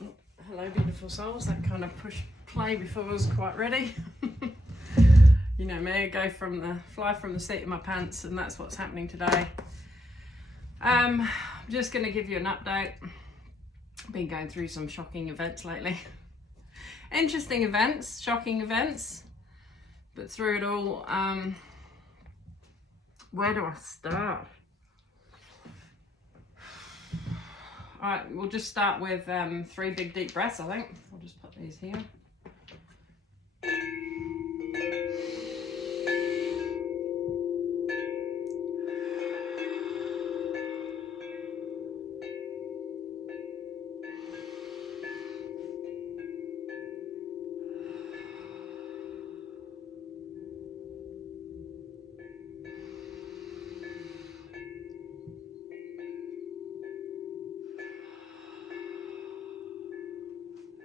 Oh, hello beautiful souls. That kind of push play before I was quite ready. You know me, I go from the fly from the seat of my pants, and that's what's happening today. I'm just going to give you an update. Been going through some shocking events lately. Interesting events, shocking events, but through it all, where do I start? All right, we'll just start with 3 big deep breaths, I think. I'll just put these here.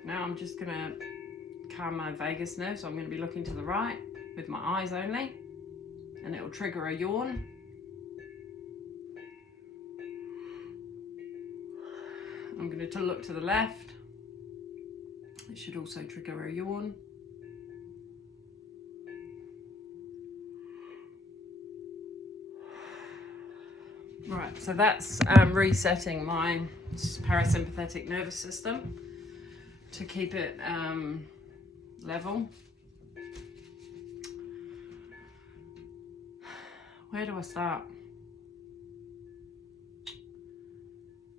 Now I'm just gonna calm my vagus nerve, so I'm gonna be looking to the right with my eyes only, and it will trigger a yawn. I'm going to look to the left. It should also trigger a yawn. Right, so that's resetting my parasympathetic nervous system to keep it level. Where do I start?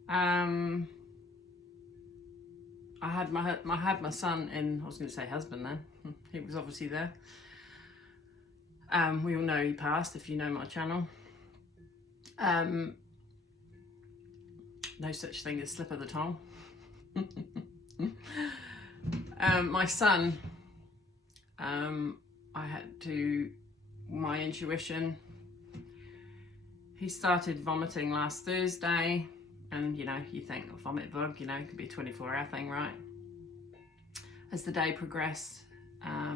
I had my son in, I was going to say husband then, he was obviously there. We all know he passed if you know my channel. No such thing as slip of the tongue. My son, I had to, my intuition, he started vomiting last Thursday, and you know, you think a vomit bug, you know, it could be a 24-hour thing, right? As the day progressed,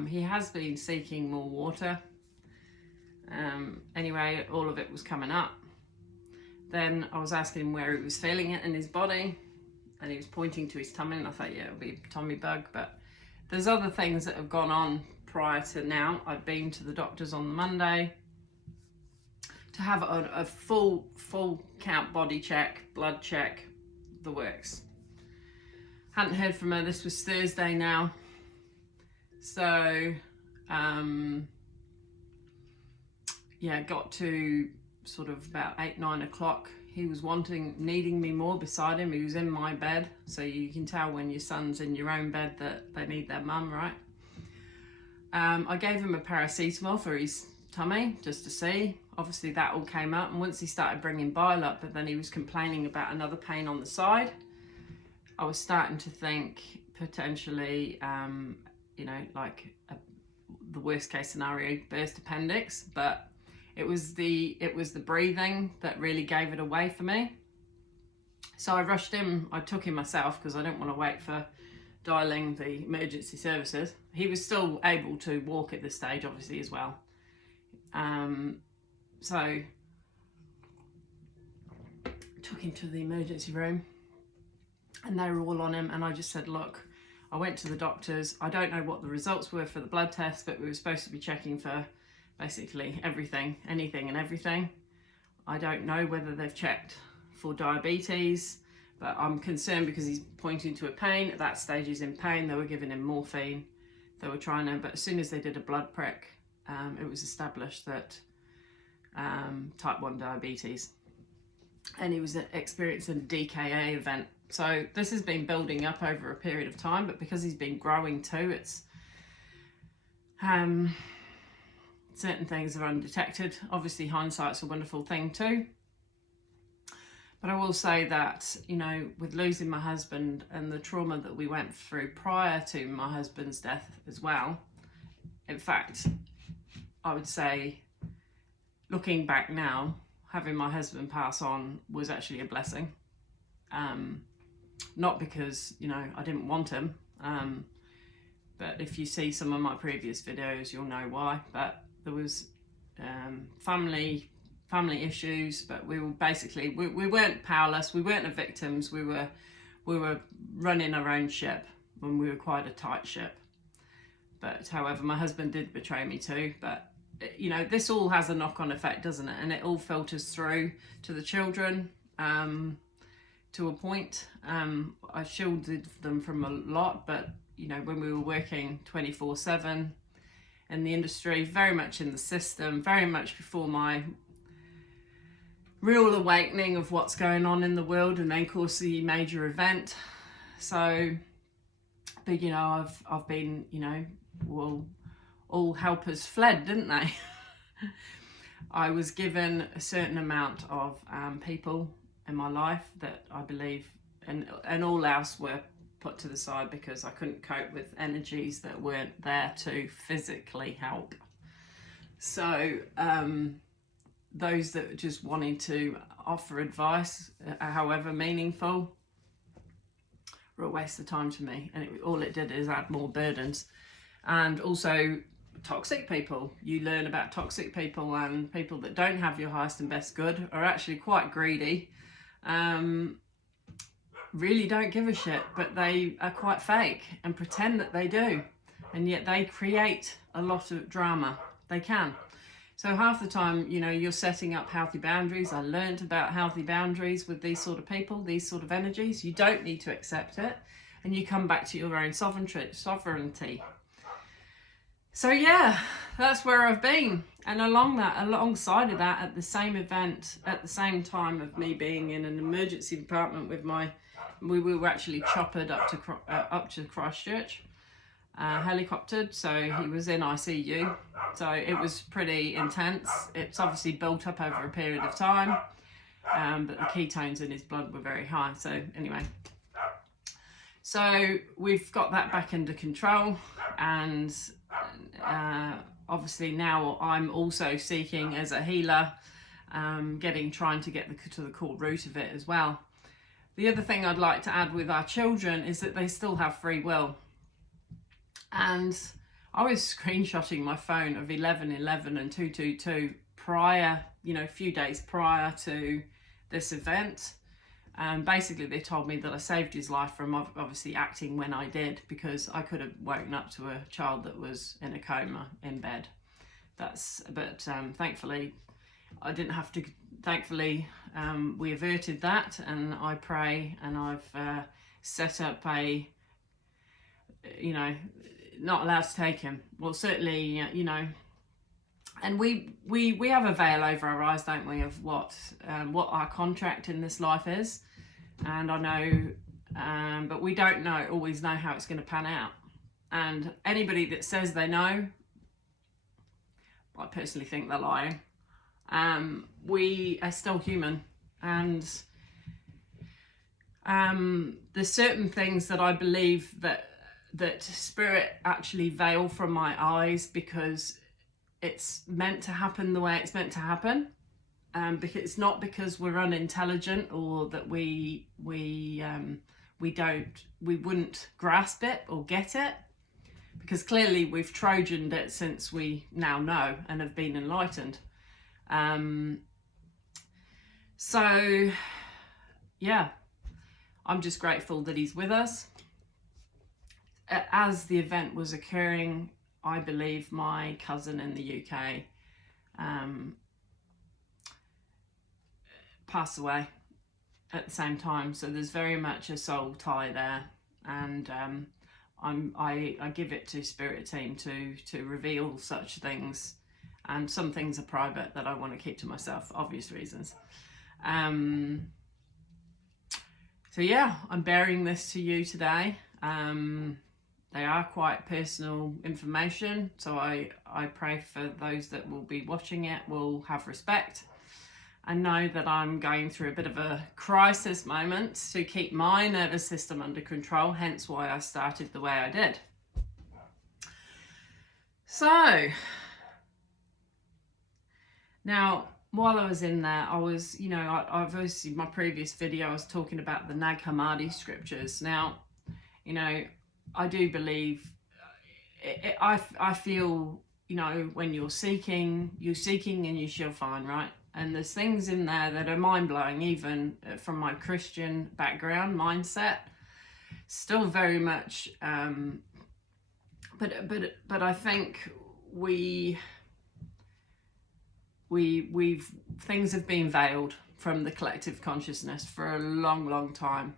he has been seeking more water. Anyway, all of it was coming up. Then I was asking him where he was feeling it in his body, and he was pointing to his tummy, and I thought, yeah, it'll be a tummy bug. But there's other things that have gone on prior to now. I'd been to the doctors on the Monday to have a full count body check, blood check, the works. Hadn't heard from her. This was Thursday now. So, yeah, got to sort of about 8, 9 o'clock. He was needing me more beside him. He was in my bed. So you can tell when your son's in your own bed that they need their mum, right? I gave him a paracetamol for his tummy just to see. Obviously that all came up, and once he started bringing bile up, but then he was complaining about another pain on the side. I was starting to think potentially, you know, like the worst case scenario, burst appendix, but it was the breathing that really gave it away for me. So I rushed him. I took him myself because I didn't want to wait for dialing the emergency services. He was still able to walk at this stage, obviously, as well. So I took him to the emergency room, and they were all on him, and I just said, look, I went to the doctors. I don't know what the results were for the blood test, but we were supposed to be checking for basically everything, anything and everything. I don't know whether they've checked for diabetes, but I'm concerned because he's pointing to a pain. At that stage he's in pain. They were giving him morphine. They were trying to, but as soon as they did a blood prick, it was established that type 1 diabetes, and he was experiencing a DKA event. So this has been building up over a period of time, but because he's been growing too, it's certain things are undetected. Obviously hindsight's a wonderful thing too, but I will say that, you know, with losing my husband and the trauma that we went through prior to my husband's death as well, in fact, I would say, looking back now, having my husband pass on was actually a blessing. Not because, you know, I didn't want him, but if you see some of my previous videos, you'll know why. But there was family issues, but we were basically, we weren't powerless, we weren't the victims, we were we were running our own ship when we were quite a tight ship. But however, my husband did betray me too. But you know, this all has a knock-on effect, doesn't it? And it all filters through to the children to a point. I shielded them from a lot, but you know, when we were working 24/7 in the industry, very much in the system, very much before my real awakening of what's going on in the world, and then of course the major event. So, but you know, I've been, you know, well, all helpers fled, didn't they? I was given a certain amount of people in my life that I believe, and all else were put to the side because I couldn't cope with energies that weren't there to physically help. So those that just wanting to offer advice, however meaningful, were a waste of time to me, and all it did is add more burdens. And also toxic people. You learn about toxic people, and people that don't have your highest and best good are actually quite greedy, really don't give a shit, but they are quite fake and pretend that they do, and yet they create a lot of drama. They can. So half the time, you know, you're setting up healthy boundaries. I learned about healthy boundaries with these sort of people, these sort of energies. You don't need to accept it, and you come back to your own sovereignty. So yeah, that's where I've been. And alongside of that, at the same event, at the same time of me being in an emergency department with we were actually choppered up to Christchurch, helicoptered. So he was in ICU. So it was pretty intense. It's obviously built up over a period of time, but the ketones in his blood were very high. So anyway, so we've got that back under control, and obviously now I'm also seeking as a healer, trying to get to the core root of it as well. The other thing I'd like to add with our children is that they still have free will. And I was screenshotting my phone of 1111 and 222 prior, you know, a few days prior to this event. Basically, they told me that I saved his life from obviously acting when I did, because I could have woken up to a child that was in a coma in bed. But thankfully, I didn't have to. Thankfully, we averted that, and I pray, and I've set up a, you know, not allowed to take him. Well, certainly, you know. And we have a veil over our eyes, don't we, of what our contract in this life is. And I know, but we don't always know how it's going to pan out. And anybody that says they know, I personally think they're lying. We are still human, and there's certain things that I believe that spirit actually veil from my eyes, because it's meant to happen the way it's meant to happen. Because it's not because we're unintelligent or that we wouldn't grasp it or get it, because clearly we've Trojaned it since we now know and have been enlightened. So yeah, I'm just grateful that he's with us. As the event was occurring, I believe my cousin in the UK passed away at the same time. So there's very much a soul tie there, and I give it to Spirit Team to reveal such things, and some things are private that I want to keep to myself for obvious reasons. So yeah, I'm bearing this to you today. They are quite personal information, so I pray for those that will be watching it will have respect and know that I'm going through a bit of a crisis moment to keep my nervous system under control, hence why I started the way I did. So, now, while I was in there, I was, you know, I've obviously, my previous video, I was talking about the Nag Hammadi scriptures. Now, you know, I do believe, I feel, you know, when you're seeking and you shall find, right? And there's things in there that are mind-blowing, even from my Christian background, mindset. still very much, but I think we've things have been veiled from the collective consciousness for a long time.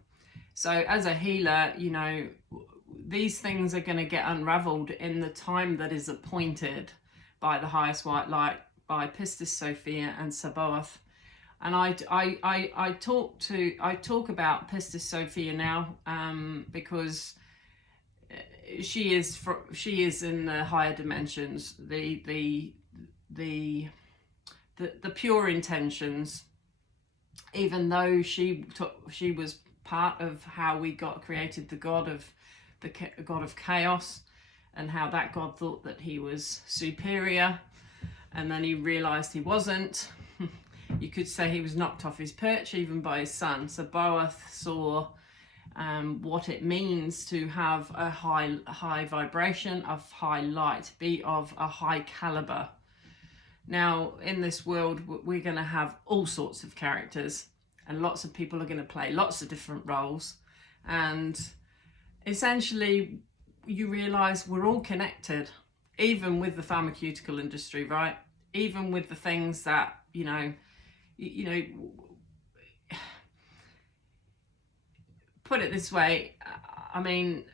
So as a healer, you know, these things are going to get unraveled in the time that is appointed by the highest white light, by Pistis Sophia and Sabaoth. And I talk about Pistis Sophia now, because she is in the higher dimensions, the pure intentions. Even though she was part of how we created the god of chaos, and how that god thought that he was superior, and then he realized he wasn't. You could say he was knocked off his perch even by his son. So Sabaoth saw what it means to have a high vibration of high light, be of a high caliber. Now, in this world, we're going to have all sorts of characters, and lots of people are going to play lots of different roles. And essentially, you realize we're all connected, even with the pharmaceutical industry, right? Even with the things that, you know, put it this way, I mean,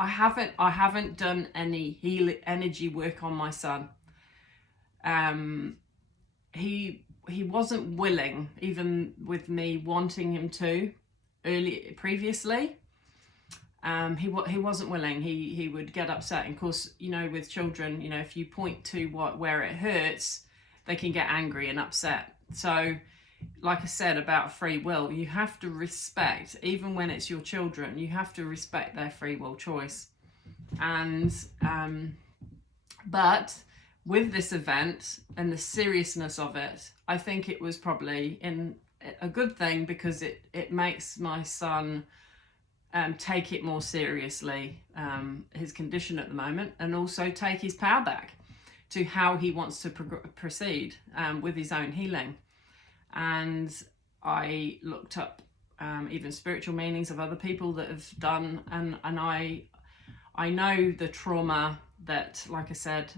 I haven't done any energy work on my son. He wasn't willing, even with me wanting him to previously. He wasn't willing. He would get upset. And of course, you know, with children, you know, if you point to where it hurts, they can get angry and upset. So, like I said about free will, you have to respect, even when it's your children, you have to respect their free will choice. And but with this event and the seriousness of it, I think it was probably a good thing, because it makes my son take it more seriously, his condition at the moment, and also take his power back to how he wants to proceed with his own healing. And I looked up even spiritual meanings of other people that have done, and I know the trauma that, like I said,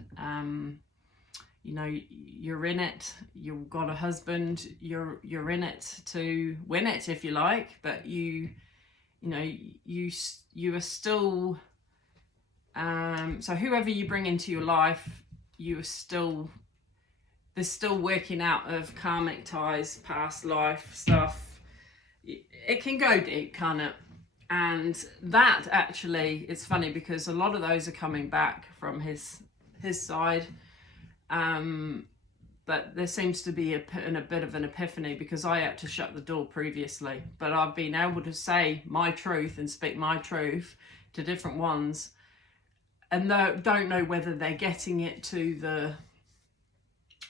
you know, you're in it, you've got a husband, you're in it to win it, if you like, but you are still, so whoever you bring into your life, there's still working out of karmic ties, past life stuff. It can go deep, can't it? And that actually, it's funny because a lot of those are coming back from his side. But there seems to be a bit of an epiphany, because I had to shut the door previously. But I've been able to say my truth and speak my truth to different ones, and don't know whether they're getting it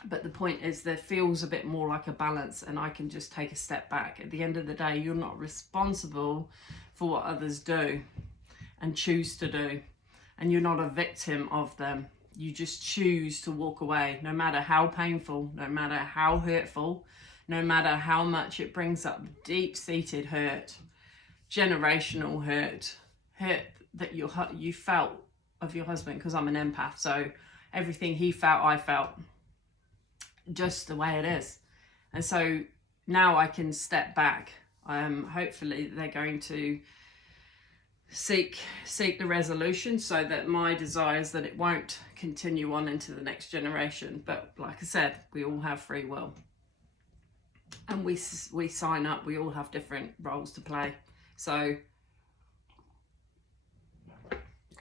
but the point is, there feels a bit more like a balance, and I can just take a step back. At the end of the day, you're not responsible for what others do and choose to do, and you're not a victim of them. You just choose to walk away, no matter how painful, no matter how hurtful, no matter how much it brings up deep-seated hurt, generational hurt that you felt of your husband, because I'm an empath, so everything he felt, I felt, just the way it is. And so now I can step back. Hopefully they're going to seek the resolution, so that my desire is that it won't continue on into the next generation. But like I said, we all have free will, and we sign up. We all have different roles to play. So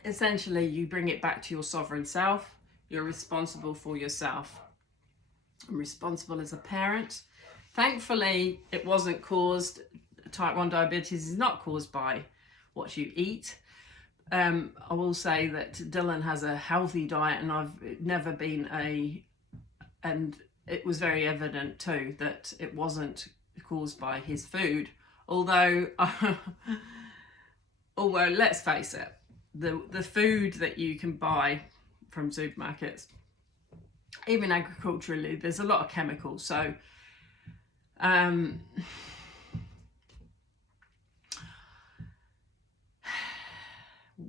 essentially, you bring it back to your sovereign self. You're responsible for yourself. I'm responsible as a parent. Thankfully, it wasn't caused, type 1 diabetes is not caused by what you eat. I will say that Dylan has a healthy diet, and I've never been and it was very evident too that it wasn't caused by his food. Although let's face it, the food that you can buy from supermarkets, even agriculturally, there's a lot of chemicals. So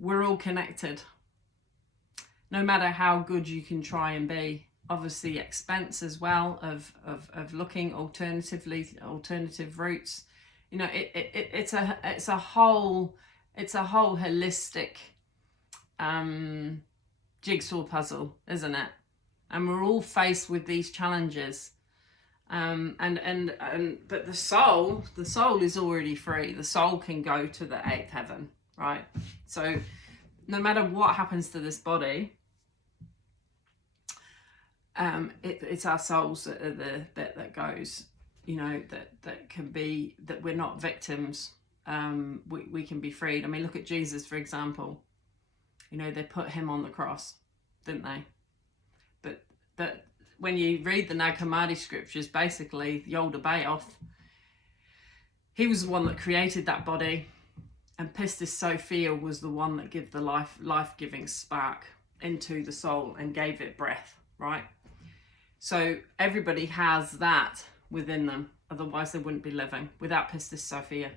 we're all connected. No matter how good you can try and be, obviously expense as well of looking alternative routes. You know, it's a whole holistic jigsaw puzzle, isn't it? And we're all faced with these challenges. But the soul is already free. The soul can go to the eighth heaven, right? So no matter what happens to this body, it's our souls that are the bit that goes, you know, that can be, that we're not victims. We can be freed. I mean, look at Jesus, for example. You know, they put him on the cross, didn't they? But when you read the Nag Hammadi scriptures, basically, the older Bayoth, he was the one that created that body, and Pistis Sophia was the one that gave the life-giving spark into the soul and gave it breath, right? So everybody has that within them, otherwise they wouldn't be living. Without Pistis Sophia,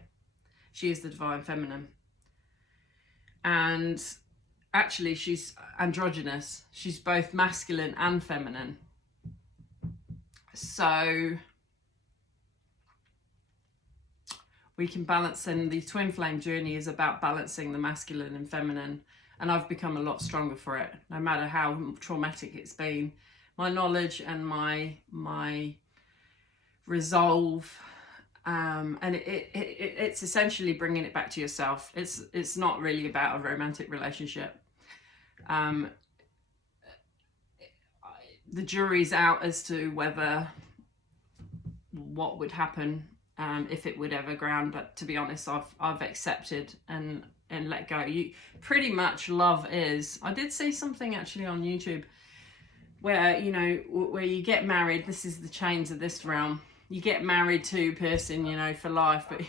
she is the divine feminine. And actually, she's androgynous. She's both masculine and feminine. So we can balance, and the twin flame journey is about balancing the masculine and feminine. And I've become a lot stronger for it, no matter how traumatic it's been. My knowledge and my resolve, and it's essentially bringing it back to yourself. It's not really about a romantic relationship. The jury's out as to whether what would happen, if it would ever ground. But to be honest, I've accepted and let go. You pretty much, love is. I did see something actually on YouTube where, you know, where you get married. This is the chains of this realm. You get married to a person, you know, for life, but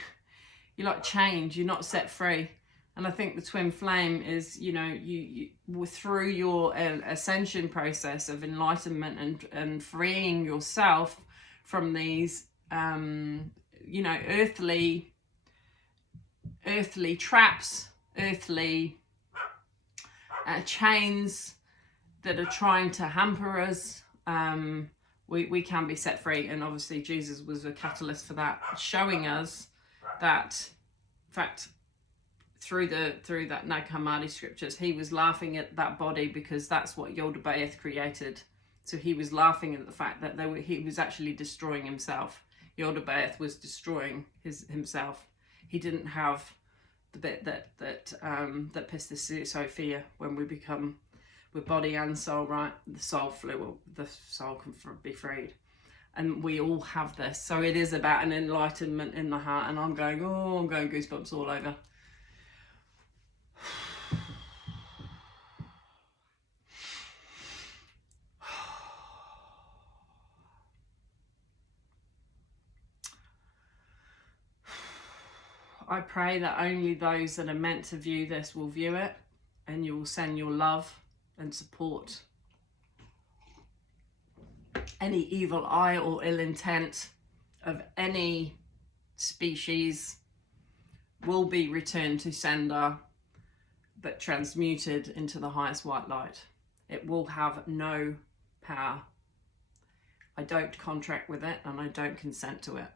you like change. You're not set free. And I think the twin flame is, you know, you through your ascension process of enlightenment and freeing yourself from these, you know, earthly traps, earthly chains that are trying to hamper us. We can be set free, and obviously Jesus was a catalyst for that, showing us that, in fact, through that Nag Hammadi scriptures, he was laughing at that body because that's what Yaldabaoth created. So he was laughing at the fact that he was actually destroying himself. Yaldabaoth was destroying himself. He didn't have the bit that Pistis Sophia, when we become with body and soul, right? The soul can be freed. And we all have this. So it is about an enlightenment in the heart. And I'm going goosebumps all over. I pray that only those that are meant to view this will view it, and you will send your love and support. Any evil eye or ill intent of any species will be returned to sender, but transmuted into the highest white light. It will have no power. I don't contract with it, and I don't consent to it.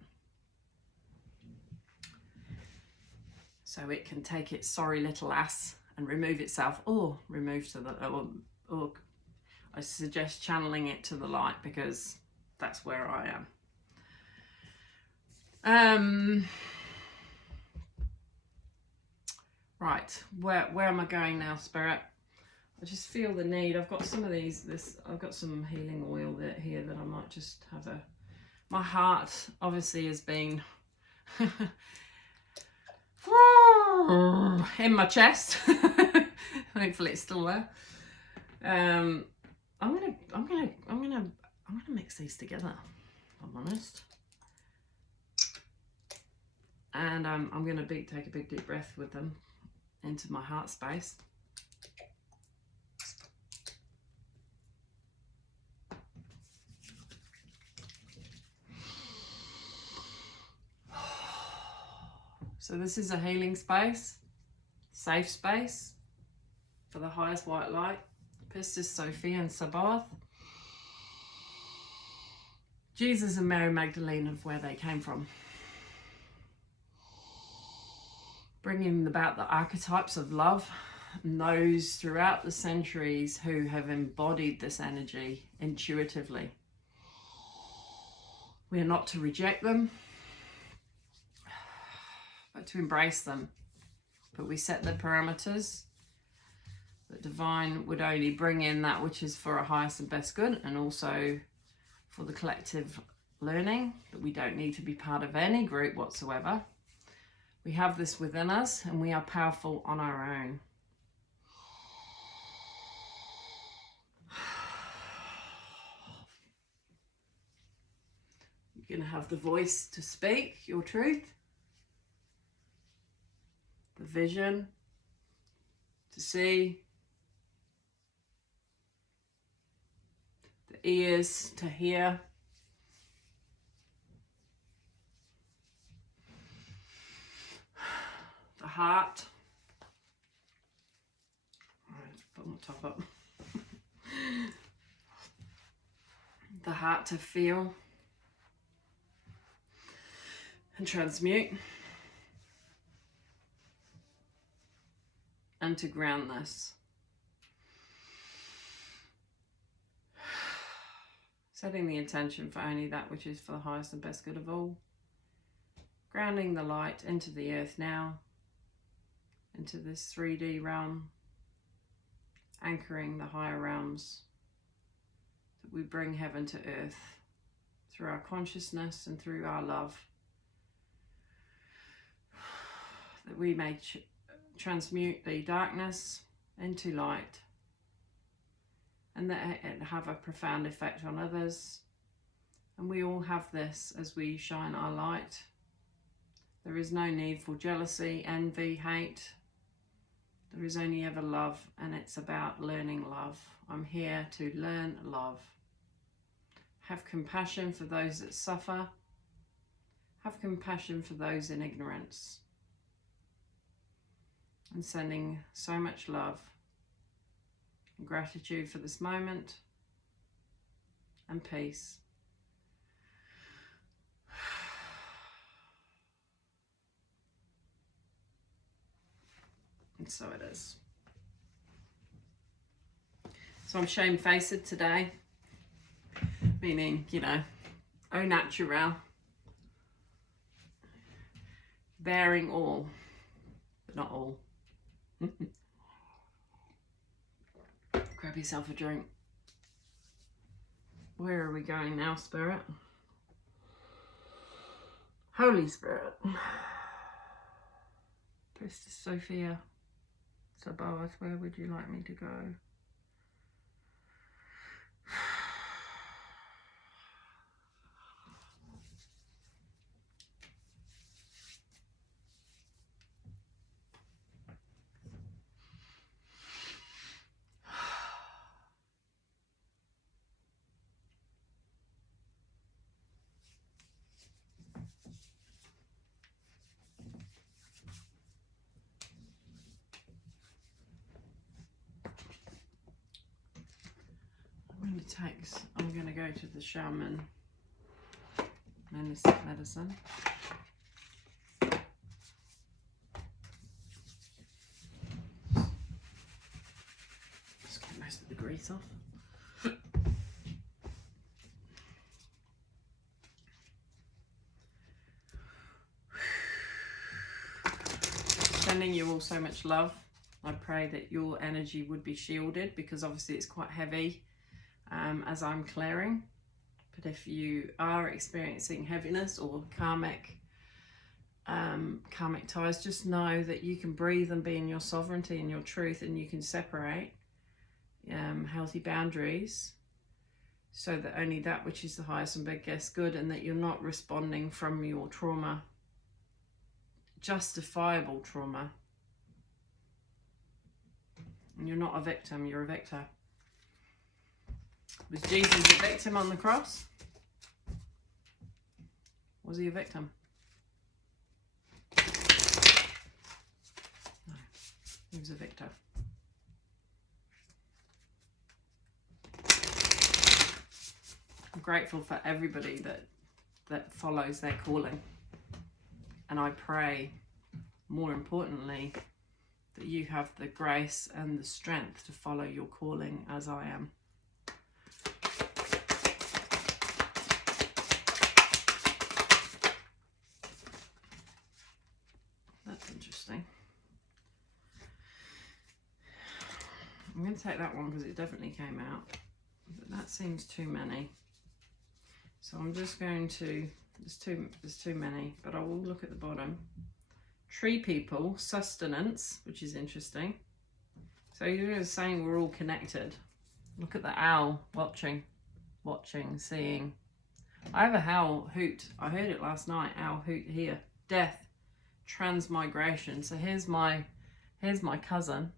So it can take its sorry little ass and remove itself, or remove to the, or I suggest channeling it to the light, because that's where I am. Right, where am I going now, Spirit? I just feel the need. I've got some of I've got some healing oil here that I might just have my heart obviously has been in my chest. Hopefully it's still there. I'm gonna mix these together, if I'm honest. And I'm gonna take a big deep breath with them into my heart space. So this is a healing space, safe space, for the highest white light, Pistis, Sophia and Sabaoth. Jesus and Mary Magdalene of where they came from. Bringing about the archetypes of love and those throughout the centuries who have embodied this energy intuitively. We are not to reject them, but to embrace them. But we set the parameters. That divine would only bring in that which is for our highest and best good, and also for the collective learning, that we don't need to be part of any group whatsoever. We have this within us and we are powerful on our own. You're going to have the voice to speak your truth, the vision to see, the ears to hear, the heart. All right, put my top up. The heart to feel and transmute, and to ground this. Setting the intention for only that which is for the highest and best good of all. Grounding the light into the earth now, into this 3D realm, anchoring the higher realms, that we bring heaven to earth through our consciousness and through our love, that we may transmute the darkness into light, and that it have a profound effect on others. And we all have this as we shine our light. There is no need for jealousy, envy, hate. There is only ever love, and it's about learning love. I'm here to learn love. Have compassion for those that suffer. Have compassion for those in ignorance. And sending so much love and gratitude for this moment and peace. And so it is. So I'm shamefaced today, meaning, you know, au naturel, bearing all, but not all. Grab yourself a drink. Where are we going now, Spirit? Holy Spirit. Pistis, Sophia, Sabaoth, where would you like me to go? I'm going to go to the shaman medicine. Just get most of the grease off. Sending you all so much love. I pray that your energy would be shielded, because obviously it's quite heavy. As I'm clearing, but if you are experiencing heaviness or karmic ties, just know that you can breathe and be in your sovereignty and your truth, and you can separate healthy boundaries, so that only that which is the highest and biggest good, and that you're not responding from your trauma, justifiable trauma, and you're not a victim, you're a victor. Was Jesus a victim on the cross? Was he a victim? No, he was a victor. grateful for everybody that follows their calling. And I pray, more importantly, that you have the grace and the strength to follow your calling as I am. That's interesting. I'm going to take that one because it definitely came out. But that seems too many. So I'm just going to, there's too many, but I will look at the bottom. Tree people, sustenance, which is interesting. So you're saying we're all connected. Look at the owl, watching, seeing. I have a owl hoot. I heard it last night, owl hoot here. Death, transmigration. So here's my cousin.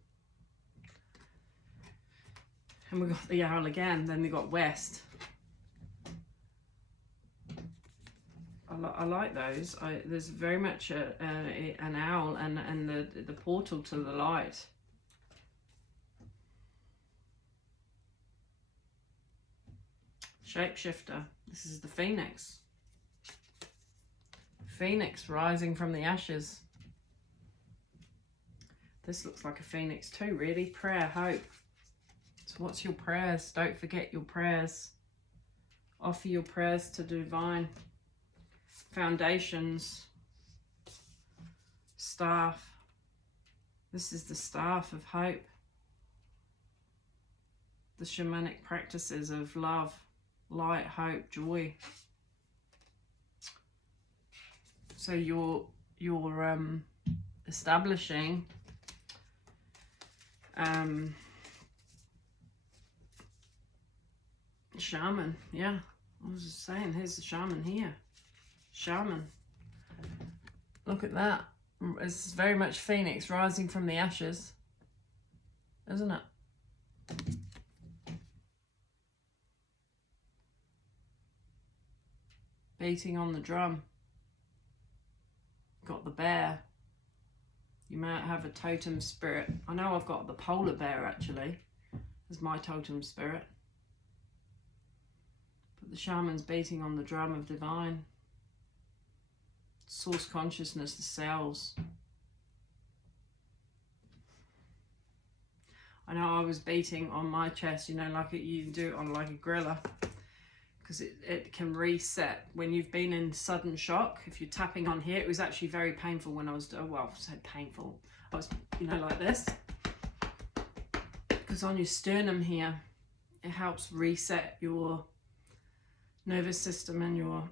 And we've got the owl again, then we've got west. I like those. There's very much an owl and the portal to the light. Shapeshifter. This is the phoenix. Phoenix rising from the ashes. This looks like a phoenix too, really. Prayer, hope. So what's your prayers? Don't forget your prayers. Offer your prayers to divine. Foundations, staff. This is the staff of hope. The shamanic practices of love, light, hope, joy. So you're establishing shaman. Yeah, I was just saying, here's the shaman here. Shaman. Look at that. It's very much phoenix rising from the ashes, isn't it? Beating on the drum. Got the bear. You might have a totem spirit. I know I've got the polar bear actually as my totem spirit. But the shaman's beating on the drum of divine. Source consciousness, the cells. I know I was beating on my chest, you know, like you do it on like a griller, because it can reset when you've been in sudden shock. If you're tapping on here, it was actually very painful when I was, well, I said painful. I was, you know, like this, because on your sternum here, it helps reset your nervous system and your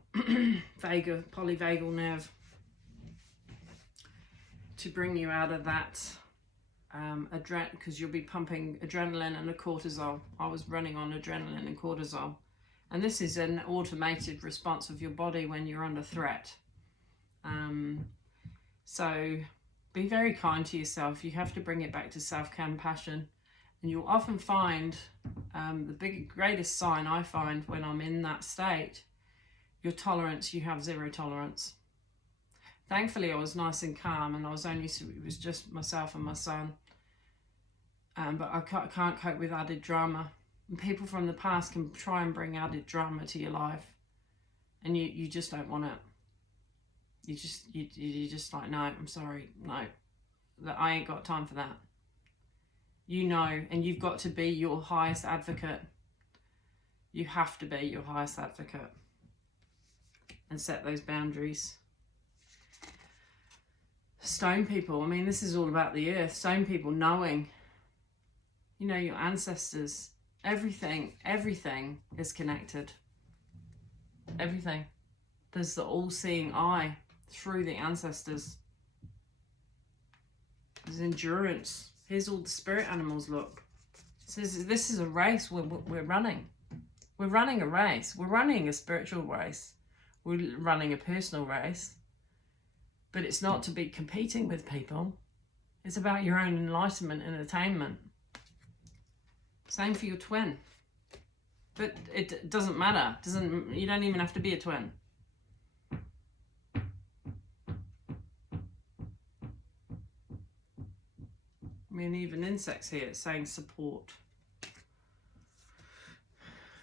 polyvagal nerve to bring you out of that because you'll be pumping adrenaline and cortisol. I was running on adrenaline and cortisol, and this is an automated response of your body when you're under threat. So be very kind to yourself. You have to bring it back to self-compassion. And you'll often find the greatest sign I find when I'm in that state, your tolerance, you have zero tolerance. Thankfully, I was nice and calm, and it was just myself and my son. But I can't cope with added drama. And people from the past can try and bring added drama to your life, and you just don't want it. You just like, no, I'm sorry, no, that I ain't got time for that. You know, and you've got to be your highest advocate. You have to be your highest advocate and set those boundaries. Stone people, I mean, this is all about the earth. Stone people knowing, you know, your ancestors, everything is connected. Everything. There's the all-seeing eye through the ancestors. There's endurance. Here's all the spirit animals, look. This is a race we're running. We're running a race. We're running a spiritual race. We're running a personal race. But it's not to be competing with people. It's about your own enlightenment and attainment. Same for your twin. But it doesn't matter. You don't even have to be a twin. I mean, even insects here, it's saying support.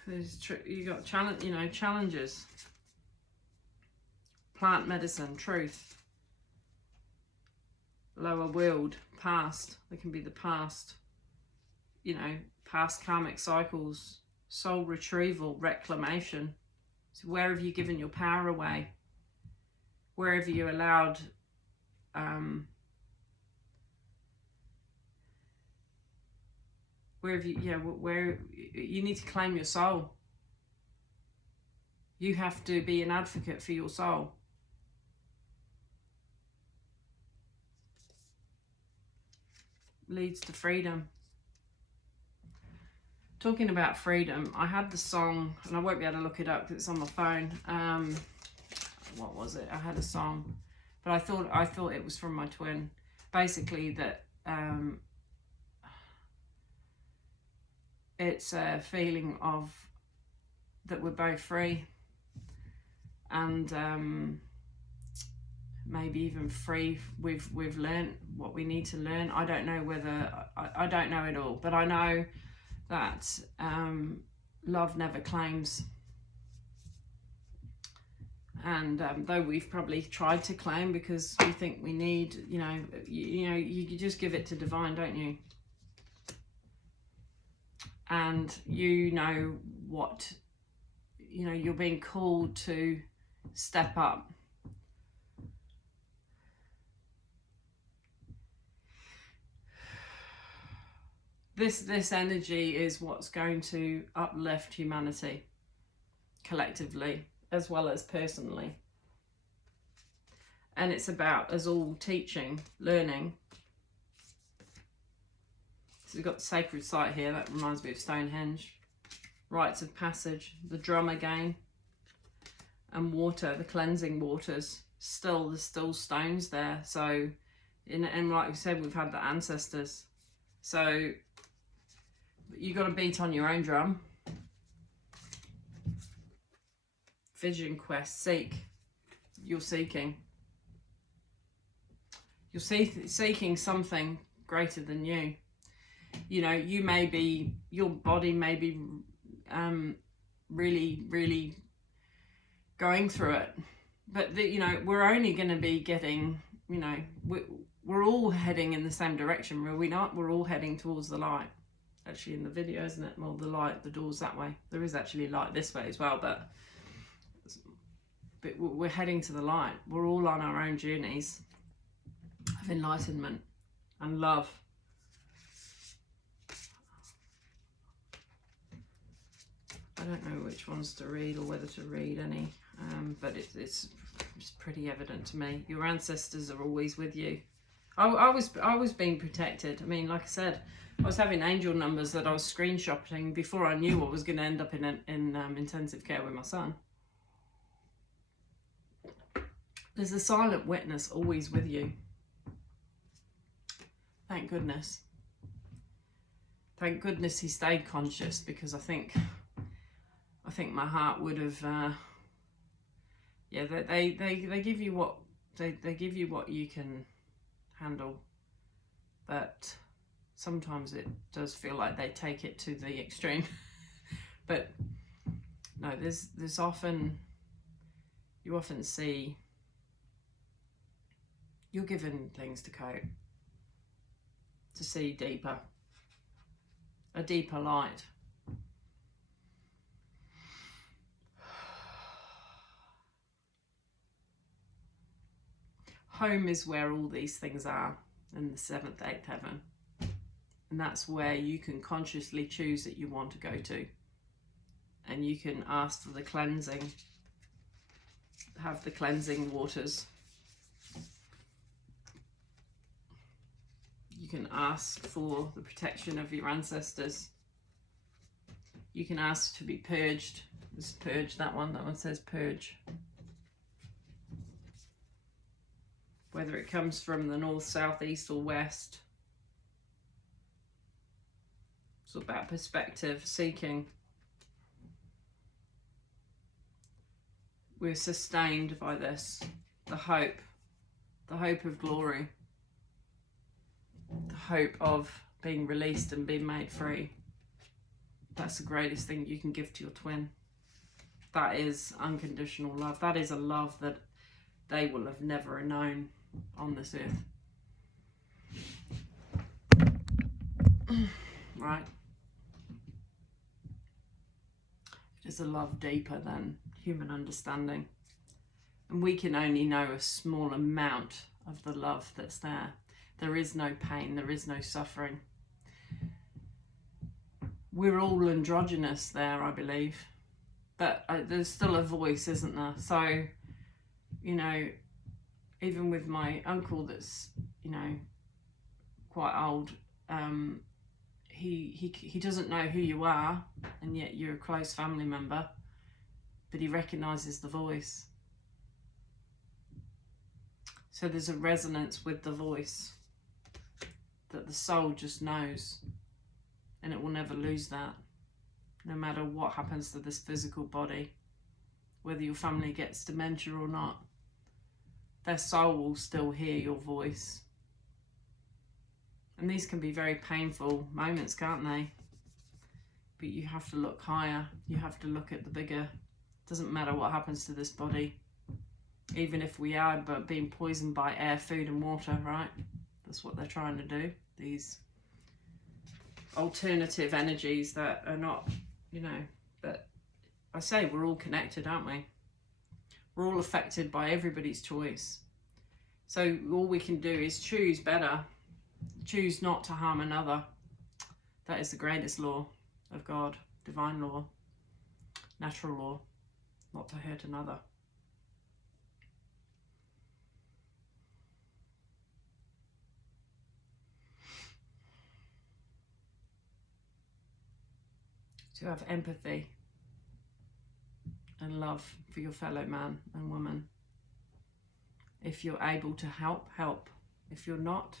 You got challenges. Plant medicine, truth. Lower world, past. There can be the past. Past karmic cycles. Soul retrieval, reclamation. So where have you given your power away? Where have you allowed where you need to claim your soul. You have to be an advocate for your soul. Leads to freedom. Talking about freedom, I had the song, and I won't be able to look it up because it's on my phone. What was it? I had a song, but I thought it was from my twin. Basically, that it's a feeling of that we're both free, and maybe even free. We've learned what we need to learn. I don't know whether I don't know it all, but I know that love never claims. And though we've probably tried to claim because we think we need, you just give it to divine, don't you? And what, you're being called to step up. This energy is what's going to uplift humanity collectively as well as personally. And it's about us all teaching, learning. So we've got the sacred site here, that reminds me of Stonehenge. Rites of passage, the drum again, and water, the cleansing waters. There's still stones there. So, and like we said, we've had the ancestors. So you got to beat on your own drum. Vision quest, seek. You're seeking. You're seeking something greater than you. You may be, your body may be really, really going through it. But, we're only going to be getting, we're all heading in the same direction, are we not? We're all heading towards the light. Actually, in the video, isn't it? Well, the light, the door's that way. There is actually light this way as well, but we're heading to the light. We're all on our own journeys of enlightenment and love. I don't know which ones to read or whether to read any, but it's pretty evident to me. Your ancestors are always with you. I was being protected. I mean, like I said, I was having angel numbers that I was screenshotting before I knew I was going to end up in intensive care with my son. There's a silent witness always with you. Thank goodness. Thank goodness he stayed conscious, because I think my heart would have. They give you what they give you what you can handle, but sometimes it does feel like they take it to the extreme. But no, there's often, you often see, you're given things to cope, to see deeper, a deeper light. Home is where all these things are, in the 7th, 8th heaven. And that's where you can consciously choose that you want to go to. And you can ask for the cleansing, have the cleansing waters. You can ask for the protection of your ancestors. You can ask to be purged. This purge, that one says purge. Whether it comes from the north, south, east or west. It's about perspective, seeking. We're sustained by this, the hope of glory, the hope of being released and being made free. That's the greatest thing you can give to your twin. That is unconditional love. That is a love that they will have never known on this earth. Right? It is a love deeper than human understanding. And we can only know a small amount of the love that's there. There is no pain, there is no suffering. We're all androgynous there, I believe. But there's still a voice, isn't there? So, you know, even with my uncle that's, you know, quite old, he doesn't know who you are, and yet you're a close family member, but he recognises the voice. So there's a resonance with the voice that the soul just knows, and it will never lose that, no matter what happens to this physical body, whether your family gets dementia or not. Their soul will still hear your voice. And these can be very painful moments, can't they? But you have to look higher. You have to look at the bigger. It doesn't matter what happens to this body. Even if we are being poisoned by air, food and water, right? That's what they're trying to do. These alternative energies that are not, you know, but I say we're all connected, aren't we? We're all affected by everybody's choice. So all we can do is choose better. Choose not to harm another. That is the greatest law of God, divine law, natural law, not to hurt another. To have empathy and love for your fellow man and woman. If you're able to help, help. If you're not,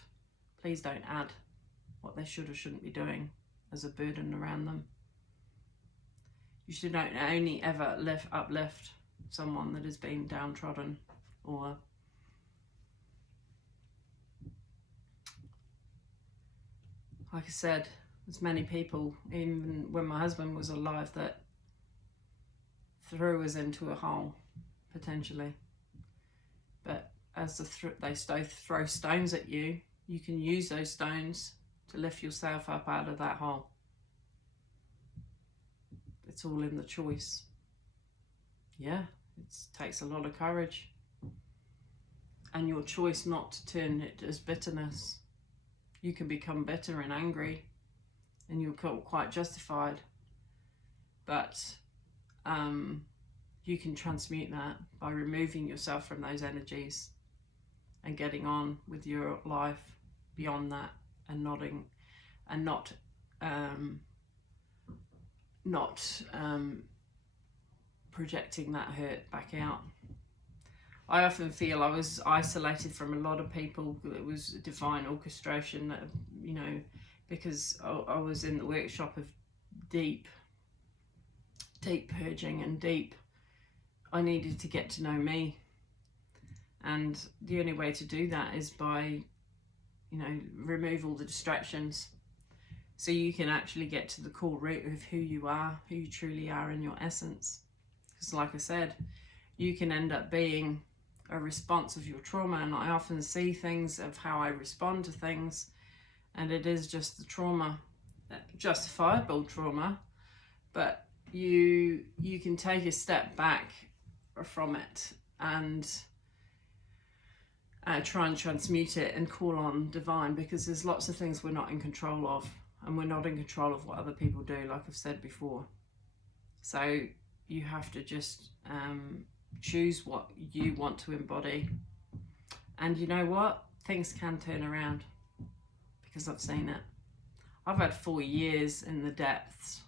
please don't add what they should or shouldn't be doing as a burden around them. You should not only ever uplift someone that has been downtrodden, or like I said, there's many people, even when my husband was alive, that threw us into a hole, potentially. But as they throw stones at you, you can use those stones to lift yourself up out of that hole. It's all in the choice. Yeah, it takes a lot of courage. And your choice not to turn it as bitterness. You can become bitter and angry, and you're quite justified. But you can transmute that by removing yourself from those energies and getting on with your life beyond that, and not projecting that hurt back out. I often feel I was isolated from a lot of people. It was divine orchestration, that, you know, because I was in the workshop of deep purging and I needed to get to know me. And the only way to do that is by, you know, remove all the distractions, so you can actually get to the core root of who you are, who you truly are in your essence. Because like I said, you can end up being a response of your trauma, and I often see things of how I respond to things, and it is just the trauma, justifiable trauma, but you can take a step back from it and try and transmute it and call on divine, because there's lots of things we're not in control of, and we're not in control of what other people do, like I've said before. So you have to just choose what you want to embody. And you know what? Things can turn around, because I've seen it. I've had 4 years in the depths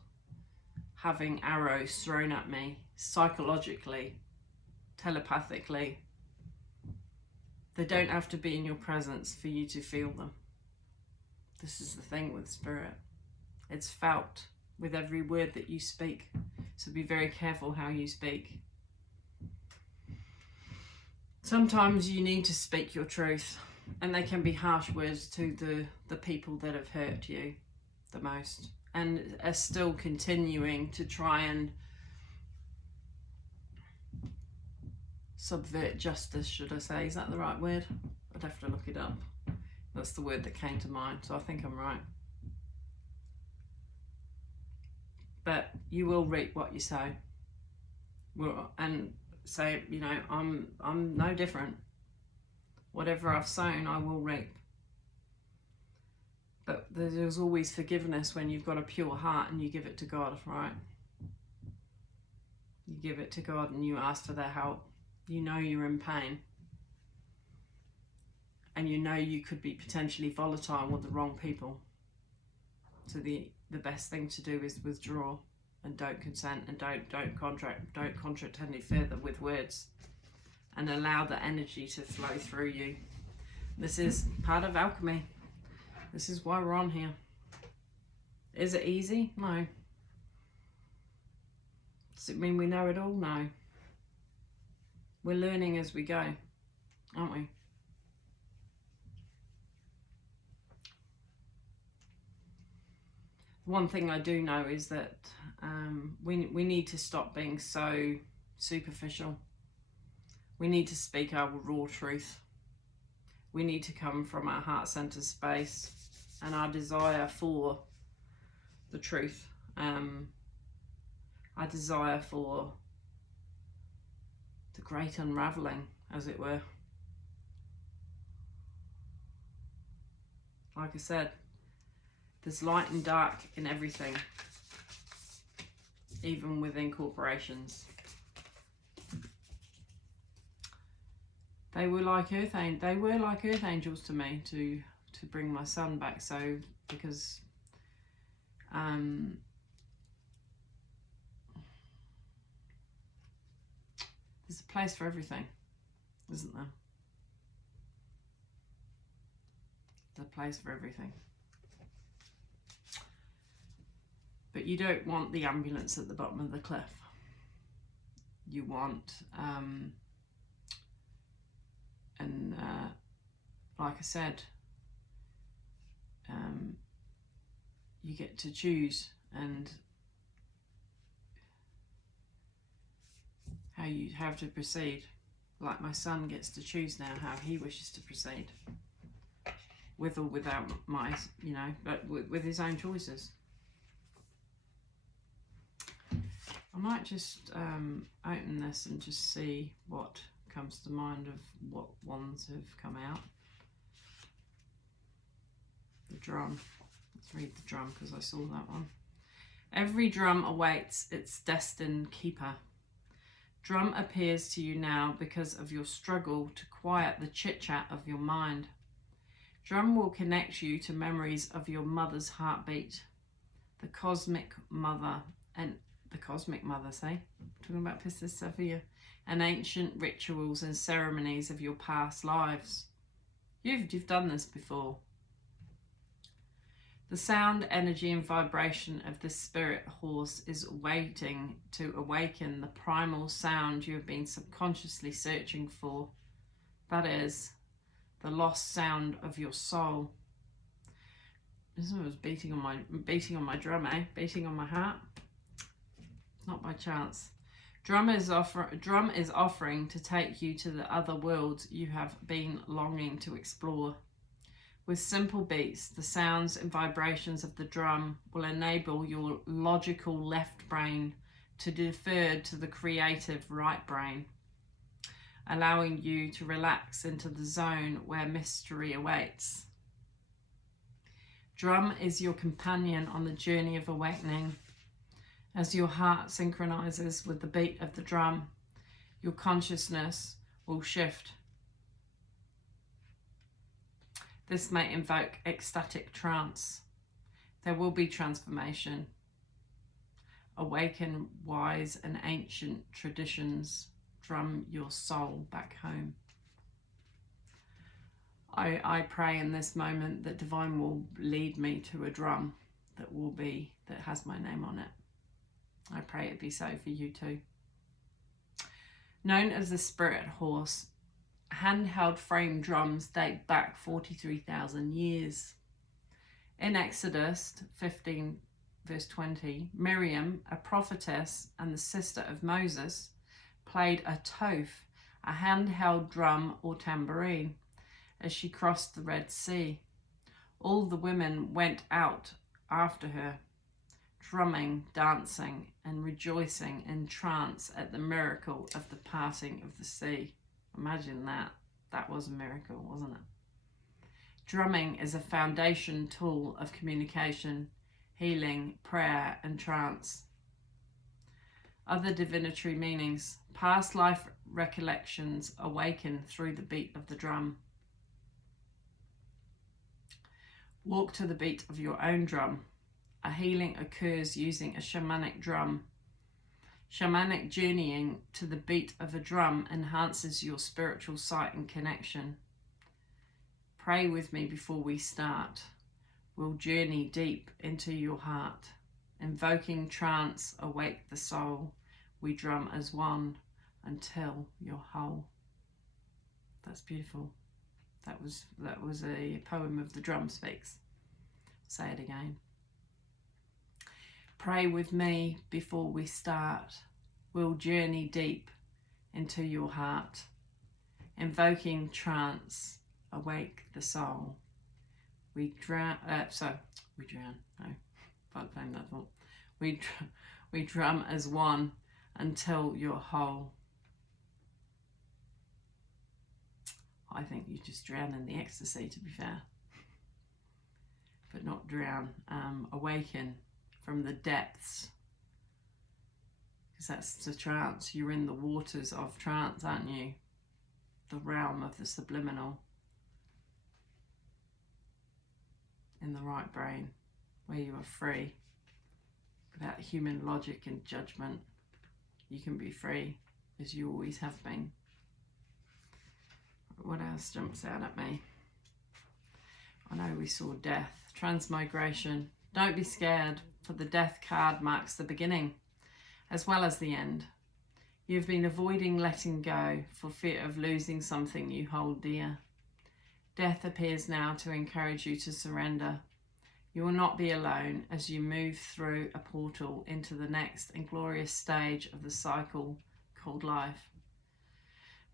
having arrows thrown at me psychologically, telepathically. They don't have to be in your presence for you to feel them. This is the thing with spirit. It's felt with every word that you speak. So be very careful how you speak. Sometimes you need to speak your truth, and they can be harsh words to the people that have hurt you the most. and are still continuing to try and subvert justice, should I say. Is that the right word? I'd have to look it up. That's the word that came to mind, so I think I'm right. But you will reap what you sow. Well, and so, you know, I'm no different. Whatever I've sown, I will reap. But there's always forgiveness when you've got a pure heart and you give it to God, right? You give it to God and you ask for their help. You know you're in pain. And you know you could be potentially volatile with the wrong people. So the best thing to do is withdraw and don't consent and don't contract any further with words, and allow the energy to flow through you. This is part of alchemy. This is why we're on here. Is it easy? No. Does it mean we know it all? No. We're learning as we go, aren't we? One thing I do know is that we need to stop being so superficial. We need to speak our raw truth. We need to come from our heart-centered space and our desire for the truth. Our desire for the great unraveling, as it were. Like I said, there's light and dark in everything, even within corporations. They were like earth angels to me to bring my son back. So because there's a place for everything, isn't there? There's a place for everything. But you don't want the ambulance at the bottom of the cliff. You want, like I said, you get to choose and how you have to proceed. Like my son gets to choose now how he wishes to proceed, with or without my, you know, but with his own choices. I might just open this and just see what comes to mind of what ones have come out. The drum. Let's read the drum because I saw that one. Every drum awaits its destined keeper. Drum appears to you now because of your struggle to quiet the chit-chat of your mind. Drum will connect you to memories of your mother's heartbeat, the cosmic mother, and the cosmic mother, say, talking about Piscis Sophia, and ancient rituals and ceremonies of your past lives. You've done this before. The sound, energy, and vibration of the spirit horse is waiting to awaken the primal sound you have been subconsciously searching for. That is, the lost sound of your soul. This one was beating on my drum, eh? Beating on my heart. Not by chance. Drum is offering to take you to the other worlds you have been longing to explore. With simple beats, the sounds and vibrations of the drum will enable your logical left brain to defer to the creative right brain, allowing you to relax into the zone where mystery awaits. Drum is your companion on the journey of awakening. As your heart synchronizes with the beat of the drum, your consciousness will shift. This may invoke ecstatic trance. There will be transformation. Awaken wise and ancient traditions. Drum your soul back home. I pray in this moment that Divine will lead me to a drum that has my name on it. I pray it be so for you too. Known as the spirit horse, handheld frame drums date back 43,000 years. In Exodus 15, verse 20, Miriam, a prophetess and the sister of Moses, played a toph, a handheld drum or tambourine, as she crossed the Red Sea. All the women went out after her, drumming, dancing, and rejoicing in trance at the miracle of the parting of the sea. Imagine that. That was a miracle, wasn't it? Drumming is a foundation tool of communication, healing, prayer, and trance. Other divinatory meanings. Past life recollections awaken through the beat of the drum. Walk to the beat of your own drum. A healing occurs using a shamanic drum. Shamanic journeying to the beat of a drum enhances your spiritual sight and connection. Pray with me before we start. We'll journey deep into your heart. Invoking trance, awake the soul. We drum as one until you're whole. That's beautiful. That was a poem of The Drum Speaks. Say it again. Pray with me before we start. We'll journey deep into your heart. Invoking trance, awake the soul. We drum as one until you're whole. I think you just drown in the ecstasy, to be fair. But not drown, awaken from the depths. Because that's the trance. You're in the waters of trance, aren't you? The realm of the subliminal. In the right brain, where you are free. Without human logic and judgment. You can be free, as you always have been. What else jumps out at me? I know we saw death. Transmigration. Don't be scared, for the death card marks the beginning, as well as the end. You've been avoiding letting go for fear of losing something you hold dear. Death appears now to encourage you to surrender. You will not be alone as you move through a portal into the next and glorious stage of the cycle called life.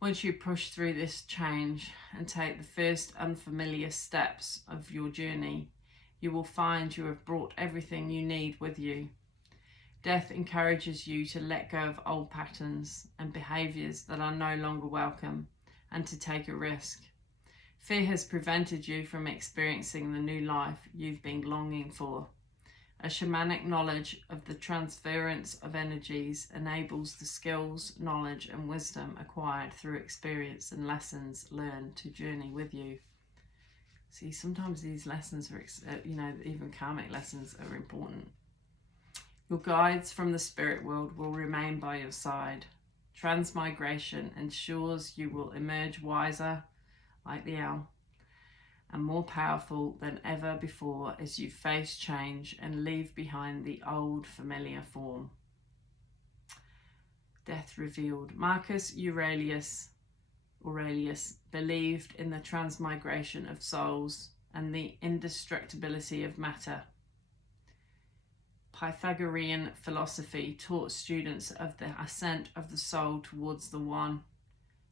Once you push through this change and take the first unfamiliar steps of your journey, you will find you have brought everything you need with you. Death encourages you to let go of old patterns and behaviours that are no longer welcome and to take a risk. Fear has prevented you from experiencing the new life you've been longing for. A shamanic knowledge of the transference of energies enables the skills, knowledge and wisdom acquired through experience and lessons learned to journey with you. See, sometimes these lessons are, even karmic lessons are important. Your guides from the spirit world will remain by your side. Transmigration ensures you will emerge wiser, like the owl, and more powerful than ever before as you face change and leave behind the old familiar form. Death revealed. Marcus Aurelius believed in the transmigration of souls and the indestructibility of matter. Pythagorean philosophy taught students of the ascent of the soul towards the one.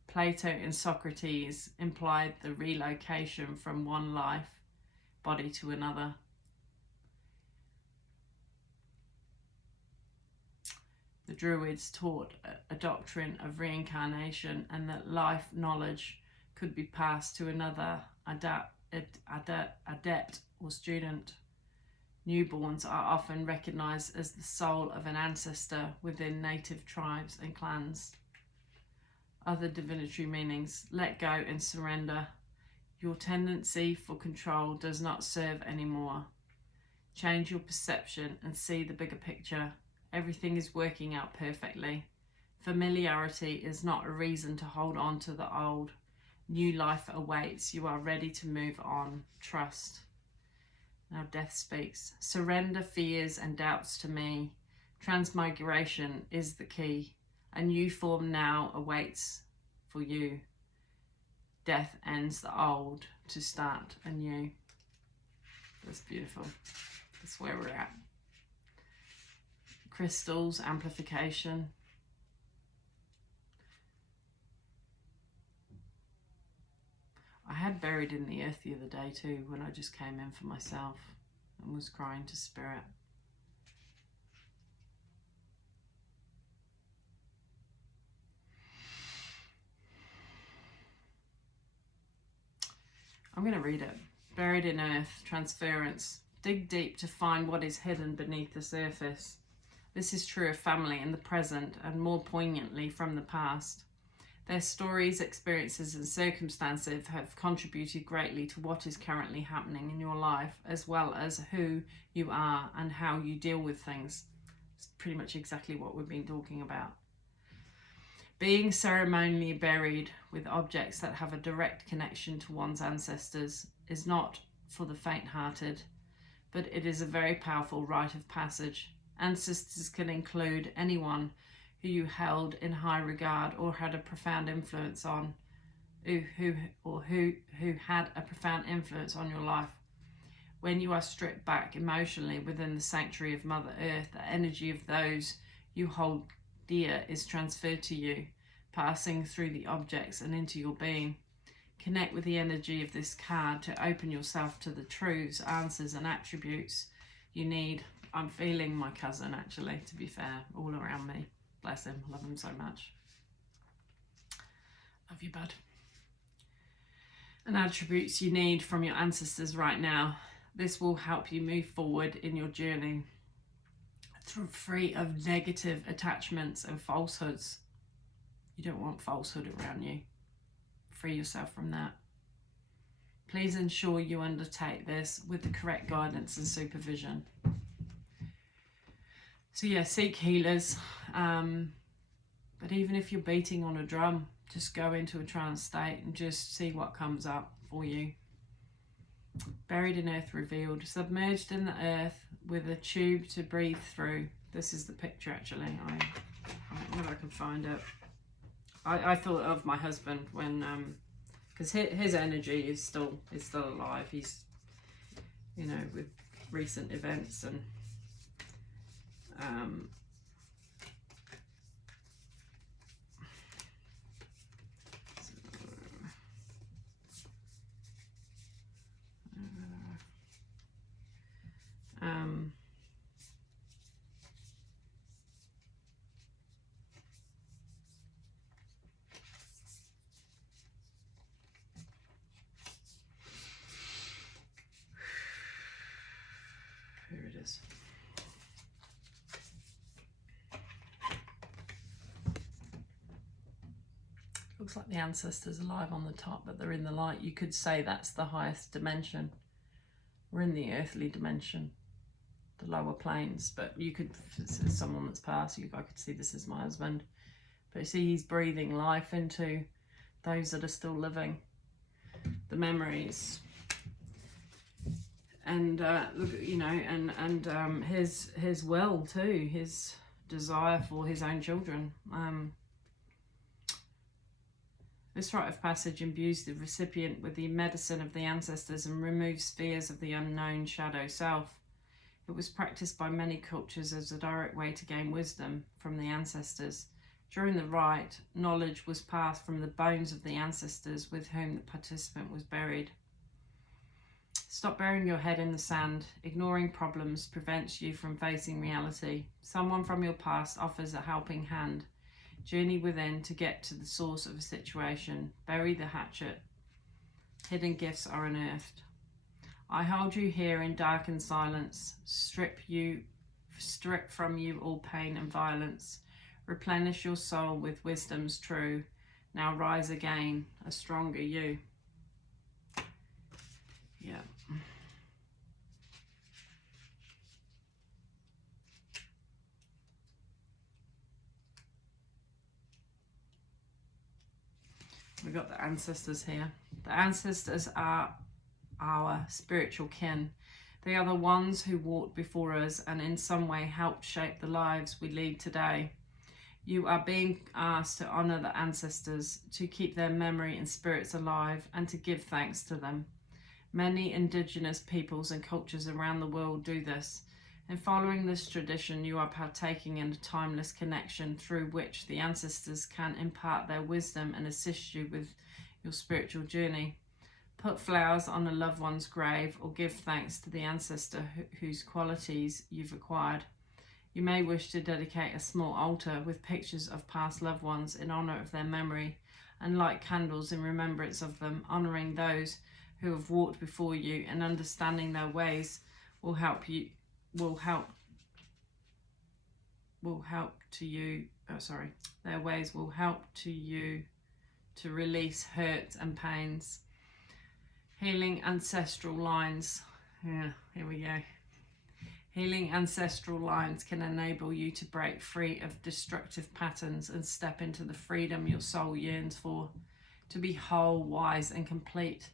Plato and Socrates implied the relocation from one life body to another. The Druids taught a doctrine of reincarnation and that life knowledge could be passed to another adept or student. Newborns are often recognized as the soul of an ancestor within native tribes and clans. Other divinatory meanings. Let go and surrender. Your tendency for control does not serve anymore. Change your perception and see the bigger picture. Everything is working out perfectly. Familiarity is not a reason to hold on to the old. New life awaits. You are ready to move on. Trust. Now death speaks. Surrender fears and doubts to me. Transmigration is the key. A new form now awaits for you. Death ends the old to start anew. That's beautiful. That's where we're at. crystals, amplification. I had buried in the earth the other day too, when I just came in for myself and was crying to spirit. I'm going to read it. Buried in earth, transference. Dig deep to find what is hidden beneath the surface. This is true of family in the present and more poignantly from the past. Their stories, experiences and circumstances have contributed greatly to what is currently happening in your life, as well as who you are and how you deal with things. It's pretty much exactly what we've been talking about. Being ceremonially buried with objects that have a direct connection to one's ancestors is not for the faint-hearted, but it is a very powerful rite of passage. Ancestors can include anyone who you held in high regard or had a profound influence on, who had a profound influence on your life. When you are stripped back emotionally within the sanctuary of Mother Earth, the energy of those you hold dear is transferred to you, passing through the objects and into your being. Connect with the energy of this card to open yourself to the truths, answers and attributes you need. I'm feeling my cousin, actually, to be fair, all around me. Bless him. Love him so much. Love you, bud. And attributes you need from your ancestors right now. This will help you move forward in your journey, free of negative attachments and falsehoods. You don't want falsehood around you. Free yourself from that. Please ensure you undertake this with the correct guidance and supervision. So yeah, seek healers. But even if you're beating on a drum, just go into a trance state and just see what comes up for you. Buried in earth revealed, submerged in the earth with a tube to breathe through. This is the picture, actually. I don't know if I can find it. I thought of my husband when, because his energy is still alive. He's, you know, with recent events and here it is. Looks like the ancestors alive on the top, but they're in the light. You could say that's the highest dimension. We're in the earthly dimension, the lower planes, but you could, if it's someone that's passed, I could see this as my husband. But you see, he's breathing life into those that are still living, the memories, and you know, and his will too, his desire for his own children. This rite of passage imbues the recipient with the medicine of the ancestors and removes fears of the unknown shadow self. It was practiced by many cultures as a direct way to gain wisdom from the ancestors. During the rite, knowledge was passed from the bones of the ancestors with whom the participant was buried. Stop burying your head in the sand. Ignoring problems prevents you from facing reality. Someone from your past offers a helping hand. Journey within to get to the source of a situation. Bury the hatchet. Hidden gifts are unearthed. I hold you here in darkened silence. Strip from you all pain and violence. Replenish your soul with wisdom's true. Now rise again, a stronger you. Yeah. We've got the ancestors here. The ancestors are our spiritual kin. They are the ones who walked before us and in some way helped shape the lives we lead today. You are being asked to honour the ancestors, to keep their memory and spirits alive, and to give thanks to them. Many indigenous peoples and cultures around the world do this. In following this tradition, you are partaking in a timeless connection through which the ancestors can impart their wisdom and assist you with your spiritual journey. Put flowers on a loved one's grave or give thanks to the ancestor whose qualities you've acquired. You may wish to dedicate a small altar with pictures of past loved ones in honor of their memory and light candles in remembrance of them. Honoring those who have walked before you and understanding their ways will help to you to release hurt and pains. Healing ancestral lines. Yeah, here we go. Healing ancestral lines can enable you to break free of destructive patterns and step into the freedom your soul yearns for, to be whole, wise, and complete.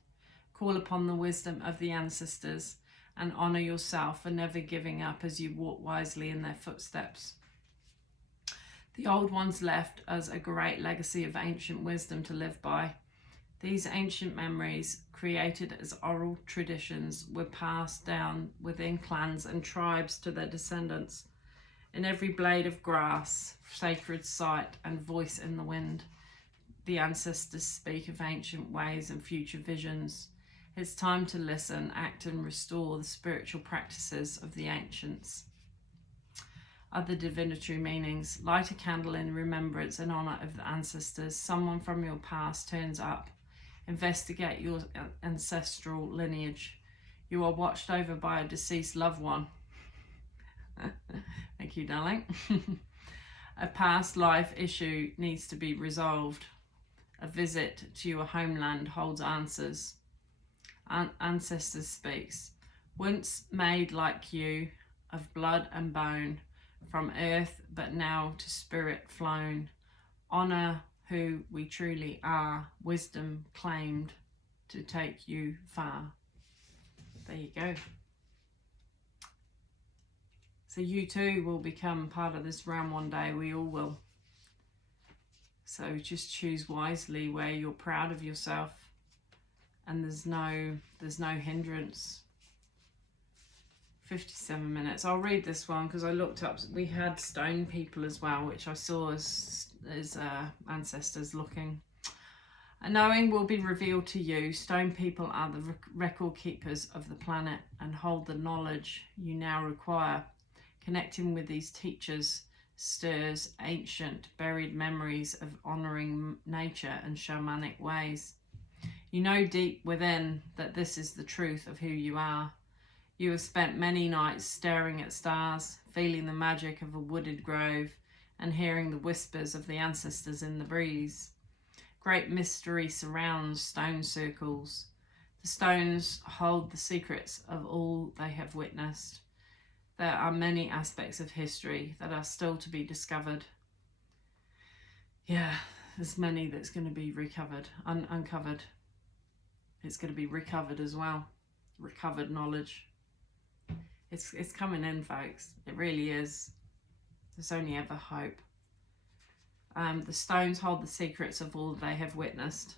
Call upon the wisdom of the ancestors and honor yourself for never giving up as you walk wisely in their footsteps. The old ones left us a great legacy of ancient wisdom to live by. These ancient memories, created as oral traditions, were passed down within clans and tribes to their descendants. In every blade of grass, sacred site, and voice in the wind, the ancestors speak of ancient ways and future visions. It's time to listen, act, and restore the spiritual practices of the ancients. Other divinatory meanings. Light a candle in remembrance and honor of the ancestors. Someone from your past turns up. Investigate your ancestral lineage. You are watched over by a deceased loved one. Thank you, darling. A past life issue needs to be resolved. A visit to your homeland holds answers. Ancestors speaks. Once made like you, of blood and bone, from earth but now to spirit flown. Honor who we truly are, wisdom claimed to take you far. There you go. So you too will become part of this realm one day. We all will. So just choose wisely where you're proud of yourself and there's no hindrance. 57 minutes. I'll read this one because I looked up, we had stone people as well, which I saw as ancestors looking. A knowing will be revealed to you. Stone people are the record keepers of the planet and hold the knowledge you now require. Connecting with these teachers stirs ancient buried memories of honoring nature and shamanic ways. You know deep within that this is the truth of who you are. You have spent many nights staring at stars, feeling the magic of a wooded grove, and hearing the whispers of the ancestors in the breeze. Great mystery surrounds stone circles. The stones hold the secrets of all they have witnessed. There are many aspects of history that are still to be discovered. Yeah, there's many that's going to be uncovered. It's going to be recovered as well. Recovered knowledge. It's coming in, folks. It really is. There's only ever hope. The stones hold the secrets of all they have witnessed.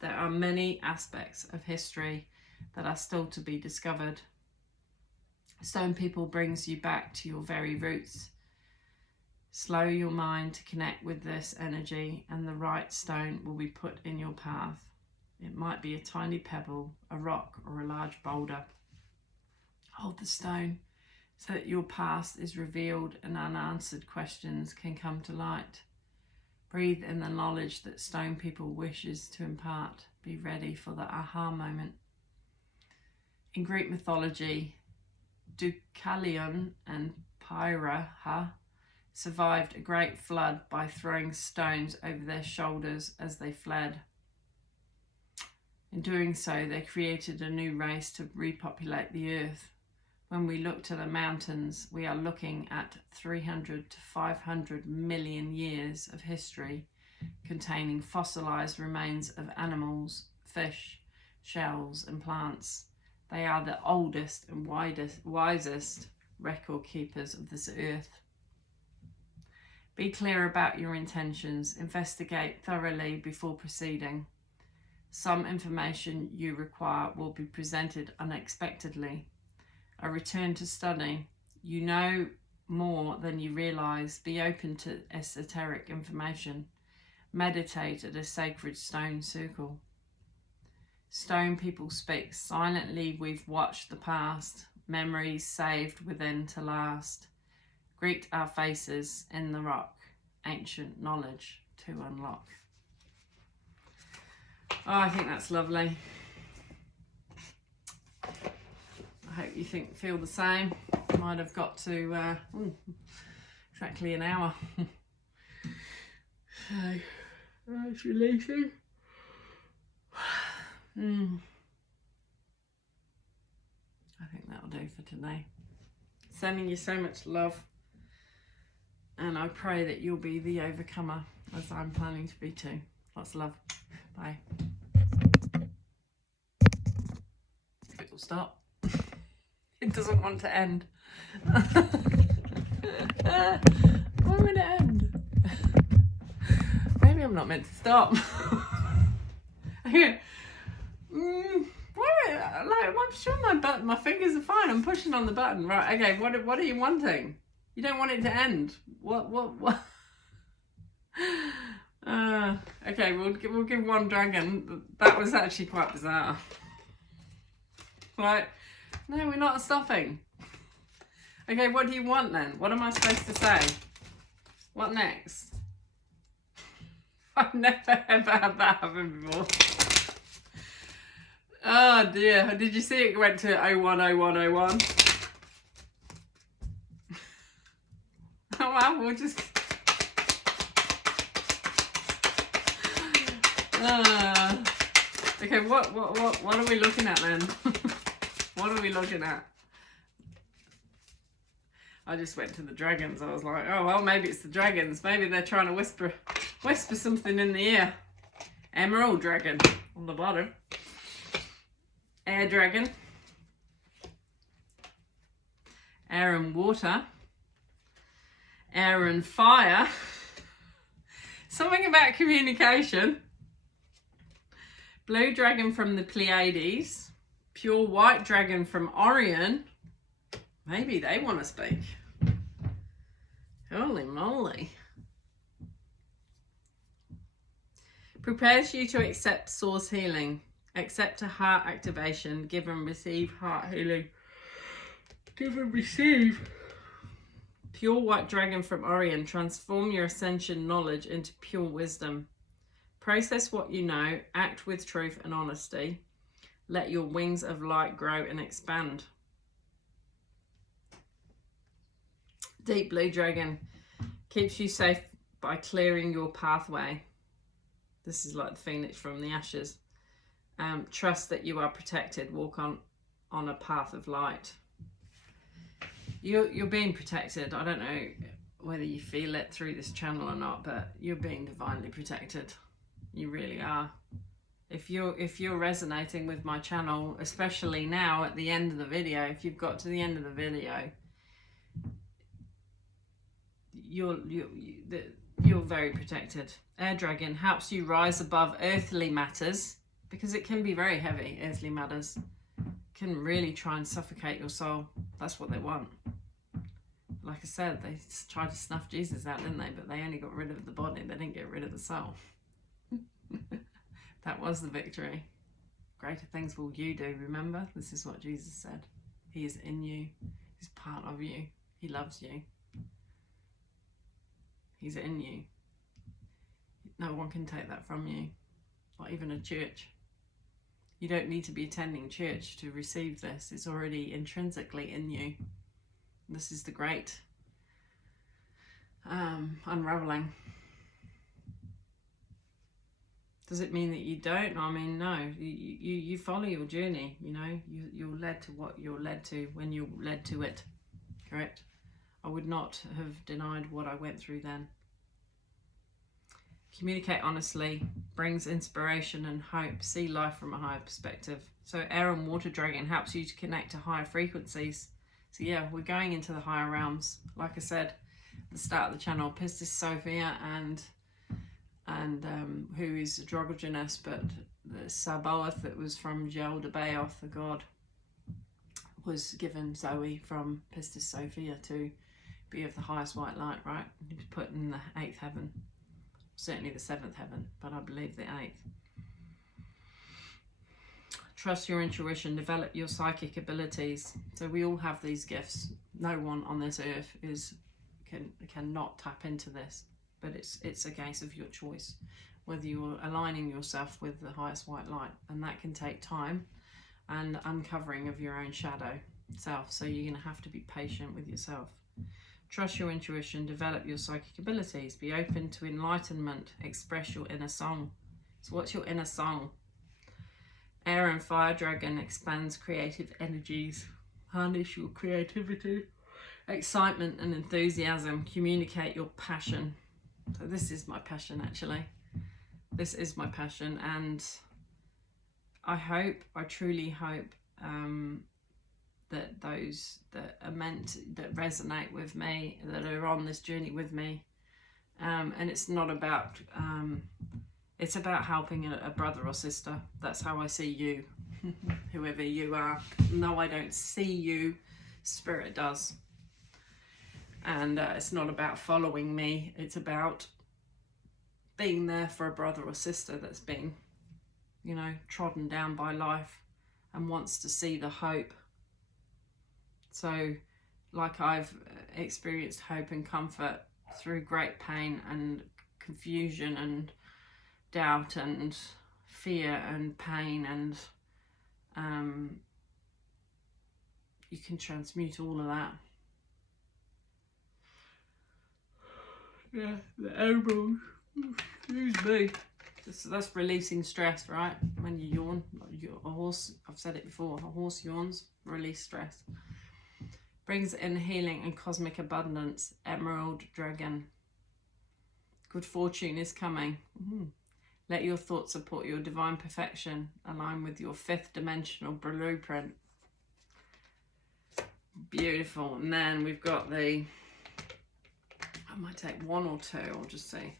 There are many aspects of history that are still to be discovered. Stone people brings you back to your very roots. Slow your mind to connect with this energy and the right stone will be put in your path. It might be a tiny pebble, a rock, or a large boulder. Hold the stone so that your past is revealed and unanswered questions can come to light. Breathe in the knowledge that stone people wishes to impart. Be ready for the aha moment. In Greek mythology, Deucalion and Pyrrha survived a great flood by throwing stones over their shoulders as they fled. In doing so, they created a new race to repopulate the earth. When we look to the mountains, we are looking at 300 to 500 million years of history containing fossilized remains of animals, fish, shells, and plants. They are the oldest and wisest record keepers of this earth. Be clear about your intentions. Investigate thoroughly before proceeding. Some information you require will be presented unexpectedly. A return to study. You know more than you realise. Be open to esoteric information. Meditate at a sacred stone circle. Stone people speak. Silently we've watched the past. Memories saved within to last. Greet our faces in the rock. Ancient knowledge to unlock. Oh, I think that's lovely. I hope you feel the same. Might have got to exactly an hour. So it's releasing. I think that'll do for today. Sending you so much love, and I pray that you'll be the overcomer as I'm planning to be too. Lots of love. Bye. It will stop. It doesn't want to end. Why would it end? Maybe I'm not meant to stop. I'm sure my fingers are fine. I'm pushing on the button. Right, okay, what are you wanting? You don't want it to end. What? Okay, we'll give one dragon. That was actually quite bizarre. Right, no, we're not stopping. Okay, what do you want then? What am I supposed to say? What next? I've never ever had that happen before. Oh dear, did you see it went to 010101? Oh well, we'll just... Okay, what are we looking at then? What are we looking at? I just went to the dragons. I was like, oh well, maybe it's the dragons. Maybe they're trying to whisper something in the ear. Emerald dragon on the bottom. Air dragon. Air and water. Air and fire. Something about communication. Blue dragon from the Pleiades. Pure white dragon from Orion. Maybe they want to speak. Holy moly. Prepares you to accept source healing. Accept a heart activation. Give and receive heart healing. Give and receive. Pure white dragon from Orion. Transform your ascension knowledge into pure wisdom. Process what you know. Act with truth and honesty. Let your wings of light grow and expand. Deep blue dragon. Keeps you safe by clearing your pathway. This is like the phoenix from the ashes. Trust that you are protected. Walk on a path of light. You're being protected. I don't know whether you feel it through this channel or not, but you're being divinely protected. You really are. If you're resonating with my channel, especially now at the end of the video, if you've got to the end of the video, you're very protected. Air dragon helps you rise above earthly matters, because it can be very heavy. Earthly matters can really try and suffocate your soul. That's what they want. Like I said, they tried to snuff Jesus out, didn't they? But they only got rid of the body. They didn't get rid of the soul. That was the victory. Greater things will you do. Remember, this is what Jesus said. He is in you. He's part of you. He loves you. He's in you. No one can take that from you. Not even a church. You don't need to be attending church to receive this. It's already intrinsically in you. This is the great unraveling. Does it mean that you don't? I mean, no. You follow your journey, you know. You're led to what you're led to when you're led to it. Correct? I would not have denied what I went through then. Communicate honestly, brings inspiration and hope. See life from a higher perspective. So air and water dragon helps you to connect to higher frequencies. So yeah, we're going into the higher realms. Like I said at the start of the channel, Pistis Sophia and who is androgynous, but the Sabaoth that was from Jel de Baoth, the god, was given Zoe from Pistis Sophia to be of the highest white light, right? He was put in the 8th heaven, certainly the 7th heaven, but I believe the 8th. Trust your intuition, develop your psychic abilities. So we all have these gifts. No one on this earth cannot tap into this, but it's a case of your choice, whether you're aligning yourself with the highest white light, and that can take time and uncovering of your own shadow self. So you're going to have to be patient with yourself. Trust your intuition, develop your psychic abilities, be open to enlightenment, express your inner song. So what's your inner song? Air and fire dragon expands creative energies. Harness your creativity, excitement and enthusiasm. Communicate your passion. So this is my passion, actually. This is my passion, and I truly hope that those that resonate with me, that are on this journey with me, and it's not about it's about helping a brother or sister. That's how I see you, whoever you are. No, I don't see you. Spirit does. And it's not about following me. It's about being there for a brother or sister that's been, you know, trodden down by life and wants to see the hope. So, like I've experienced hope and comfort through great pain and confusion and doubt and fear and pain, and you can transmute all of that. Yeah, the elbows. Excuse me. That's releasing stress, right? When you yawn, a horse, I've said it before, a horse yawns, release stress. Brings in healing and cosmic abundance. Emerald dragon. Good fortune is coming. Let your thoughts support your divine perfection. Align with your 5th dimensional blueprint. Beautiful. And then we've got I might take one or two, I'll just see.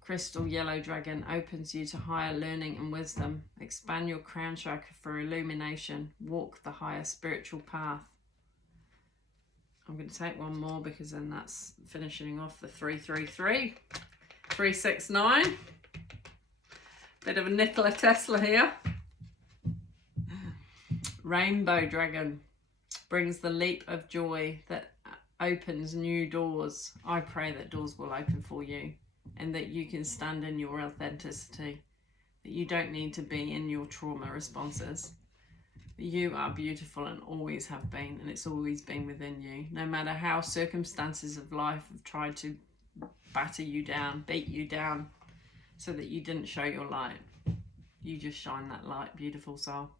Crystal yellow dragon opens you to higher learning and wisdom. Expand your crown chakra for illumination. Walk the higher spiritual path. I'm going to take one more because then that's finishing off the 333. 369. Bit of a Nikola Tesla here. Rainbow dragon brings the leap of joy that opens new doors. I pray that doors will open for you and that you can stand in your authenticity, that you don't need to be in your trauma responses. You are beautiful and always have been, and it's always been within you. No matter how circumstances of life have tried to batter you down, beat you down, so that you didn't show your light. You just shine that light, beautiful soul.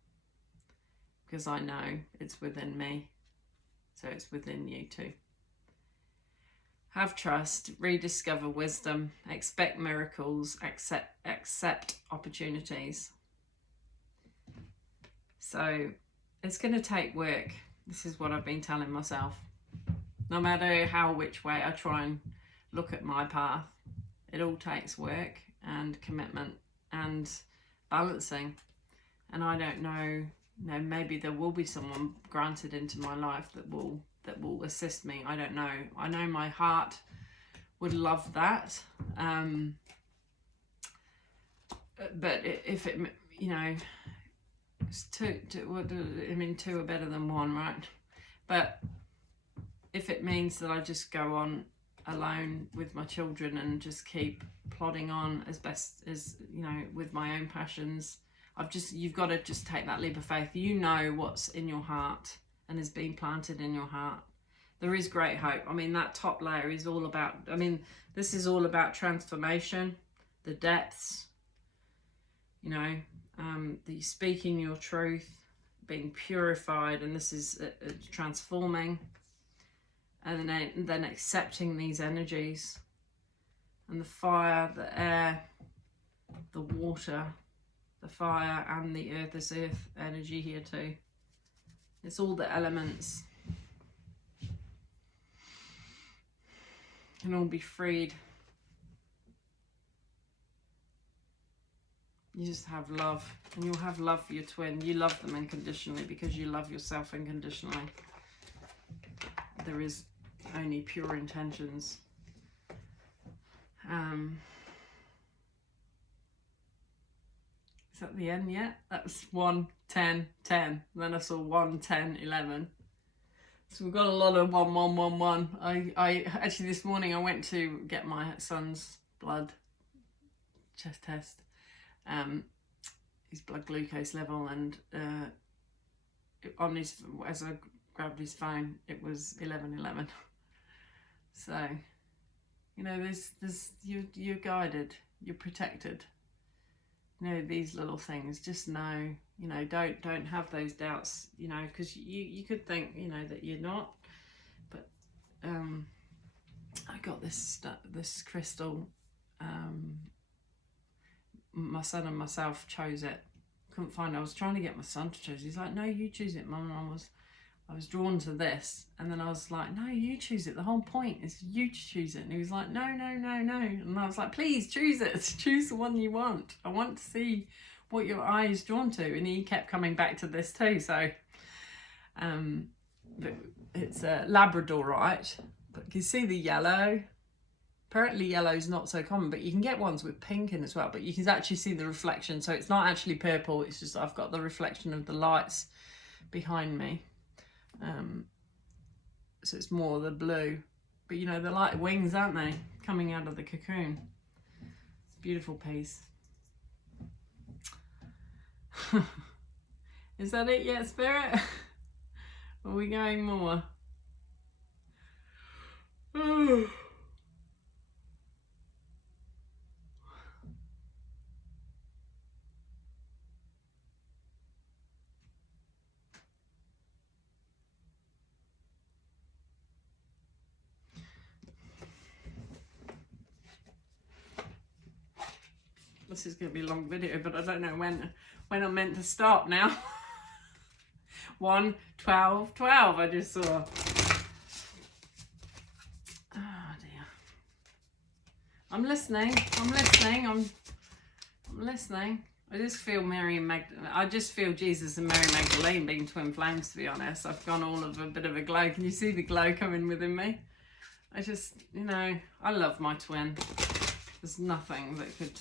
Because I know it's within me, so it's within you too. Have trust, rediscover wisdom, expect miracles, accept opportunities. So it's going to take work. This is what I've been telling myself. No matter which way I try and look at my path, it all takes work and commitment and balancing. And I don't know, maybe there will be someone granted into my life that will assist me. I don't know. I know my heart would love that. But if it, it's two are better than one, right? But if it means that I just go on alone with my children and just keep plodding on as best as, with my own passions, you've got to just take that leap of faith. You know what's in your heart and is being planted in your heart. There is great hope. That top layer is all about, this is all about transformation, the depths, the speaking your truth, being purified, and this is transforming, and then accepting these energies, and the fire, the air, the water, the fire and the earth, this earth energy here too. It's all the elements. Can all be freed. You just have love, and you'll have love for your twin. You love them unconditionally because you love yourself unconditionally. There is only pure intentions. Is that the end yet? That was 1, 10, 10. Then I saw 1, 10, 11. So we've got a lot of 1, 1, 1, 1. I actually this morning I went to get my son's blood chest test, his blood glucose level, and on his, as I grabbed his phone, it was 11:11. So, you know, there's you're guided, you're protected. You know, these little things, just know, you know, don't have those doubts, you know, because you could think, you know, that you're not. But I got this crystal. My son and myself chose it. Couldn't find it. I was trying to get my son to choose. He's like, no, you choose it, Mum. And I was drawn to this, and then I was like, no, you choose it. The whole point is you choose it. And he was like, no, no, no, no. And I was like, please choose it. Choose the one you want. I want to see what your eye is drawn to. And he kept coming back to this too. So but it's a Labradorite, but you can see the yellow. Apparently yellow's not so common, but you can get ones with pink in as well, but you can actually see the reflection. So it's not actually purple. It's just I've got the reflection of the lights behind me. So it's more the blue, but you know, they're like wings, aren't they, coming out of the cocoon. It's a beautiful piece. Is that it yet, Spirit? Are we going more? Oh. This is going to be a long video, but I don't know when I'm meant to stop now. 1, 12, 12 I just saw. Oh dear. I'm listening. I'm listening. I just feel I just feel Jesus and Mary Magdalene being twin flames, to be honest. I've gone all of a bit of a glow. Can you see the glow coming within me? I just, you know, I love my twin. There's nothing that could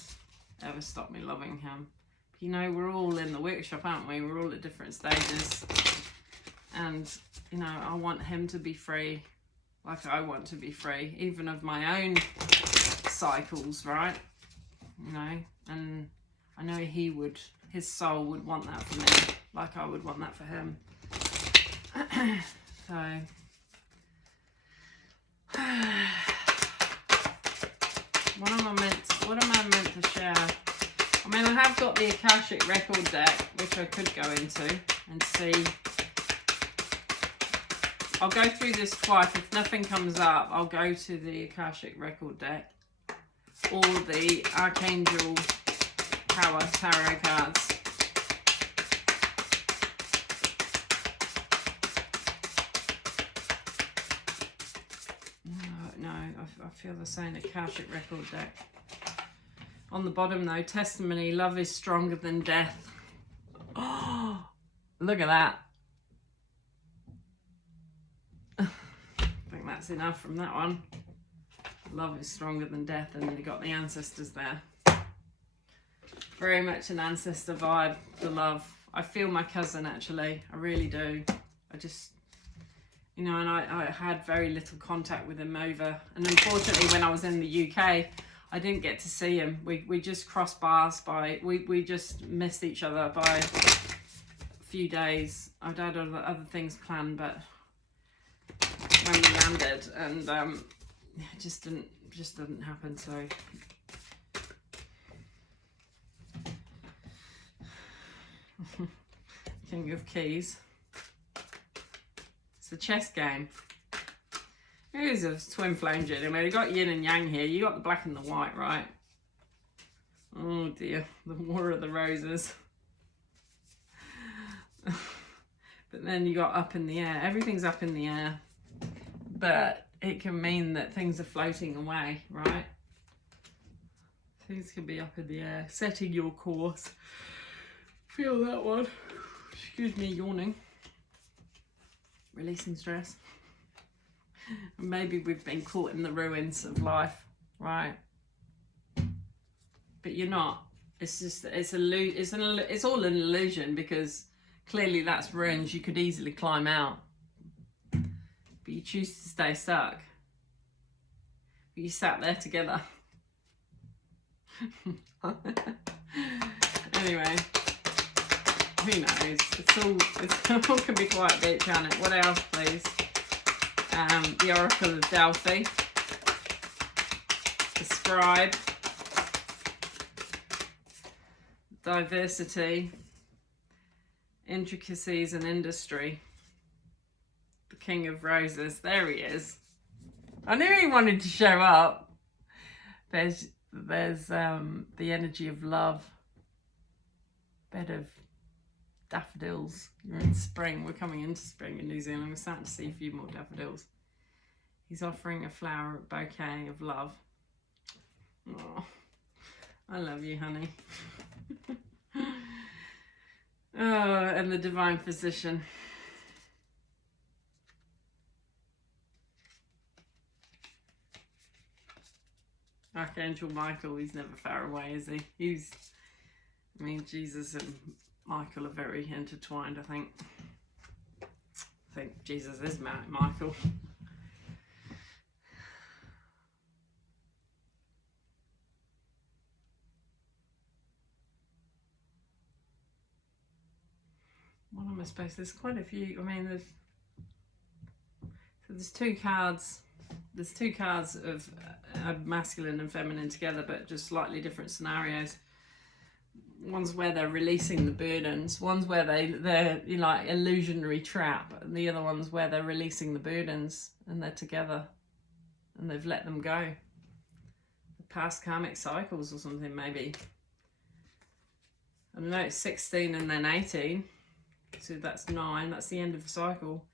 ever stop me loving him. You know, we're all in the workshop, aren't we? We're all at different stages, and you know, I want him to be free like I want to be free, even of my own cycles, right? You know, and I know his soul would want that for me like I would want that for him. So what am I meant to share? I mean, I have got the Akashic record deck, which I could go into and see. I'll go through this twice. If nothing comes up, I'll go to the Akashic record deck or the Archangel Power Tarot cards. No, I feel the same. Akashic record deck. On the bottom though, testimony, love is stronger than death. Oh, look at that. I think that's enough from that one. Love is stronger than death, and you got the ancestors there. Very much an ancestor vibe, the love. I feel my cousin actually, I really do. I just, you know, and I had very little contact with him over, and unfortunately when I was in the UK, I didn't get to see him. We just crossed paths we just missed each other by a few days. I'd had other things planned, but when we landed, and it just didn't happen. So King of Keys. It's a chess game. Here's a twin flame journey. I mean, you got yin and yang here. You got the black and the white, right? Oh dear, the War of the Roses. But then you got up in the air. Everything's up in the air, but it can mean that things are floating away, right? Things can be up in the air. Setting your course. Feel that one. Excuse me, yawning. Releasing stress. Maybe we've been caught in the ruins of life, right? But you're not. It's just, it's all an illusion, because clearly that's ruins you could easily climb out. But you choose to stay stuck. But you sat there together. Anyway, who knows? It's all can be quite deep, can it? What else, please? The Oracle of Delphi, the Scribe, diversity, intricacies and industry, the King of Roses. There he is. I knew he wanted to show up. There's the energy of love, bed of daffodils. You're in spring. We're coming into spring in New Zealand. We're starting to see a few more daffodils. He's offering a flower bouquet of love. Oh, I love you, honey. Oh, and the Divine Physician. Archangel Michael, he's never far away, is he? I mean, Jesus and Michael are very intertwined, I think. I think Jesus is Michael. What am I supposed to? There's quite a few. I mean, there's two cards. There's two cards of masculine and feminine together, but just slightly different scenarios. One's where they're releasing the burdens. One's where they're like illusionary trap, and the other one's where they're releasing the burdens and they're together and they've let them go. The past karmic cycles or something, maybe. I don't know. It's 16 and then 18, so that's 9. That's the end of the cycle.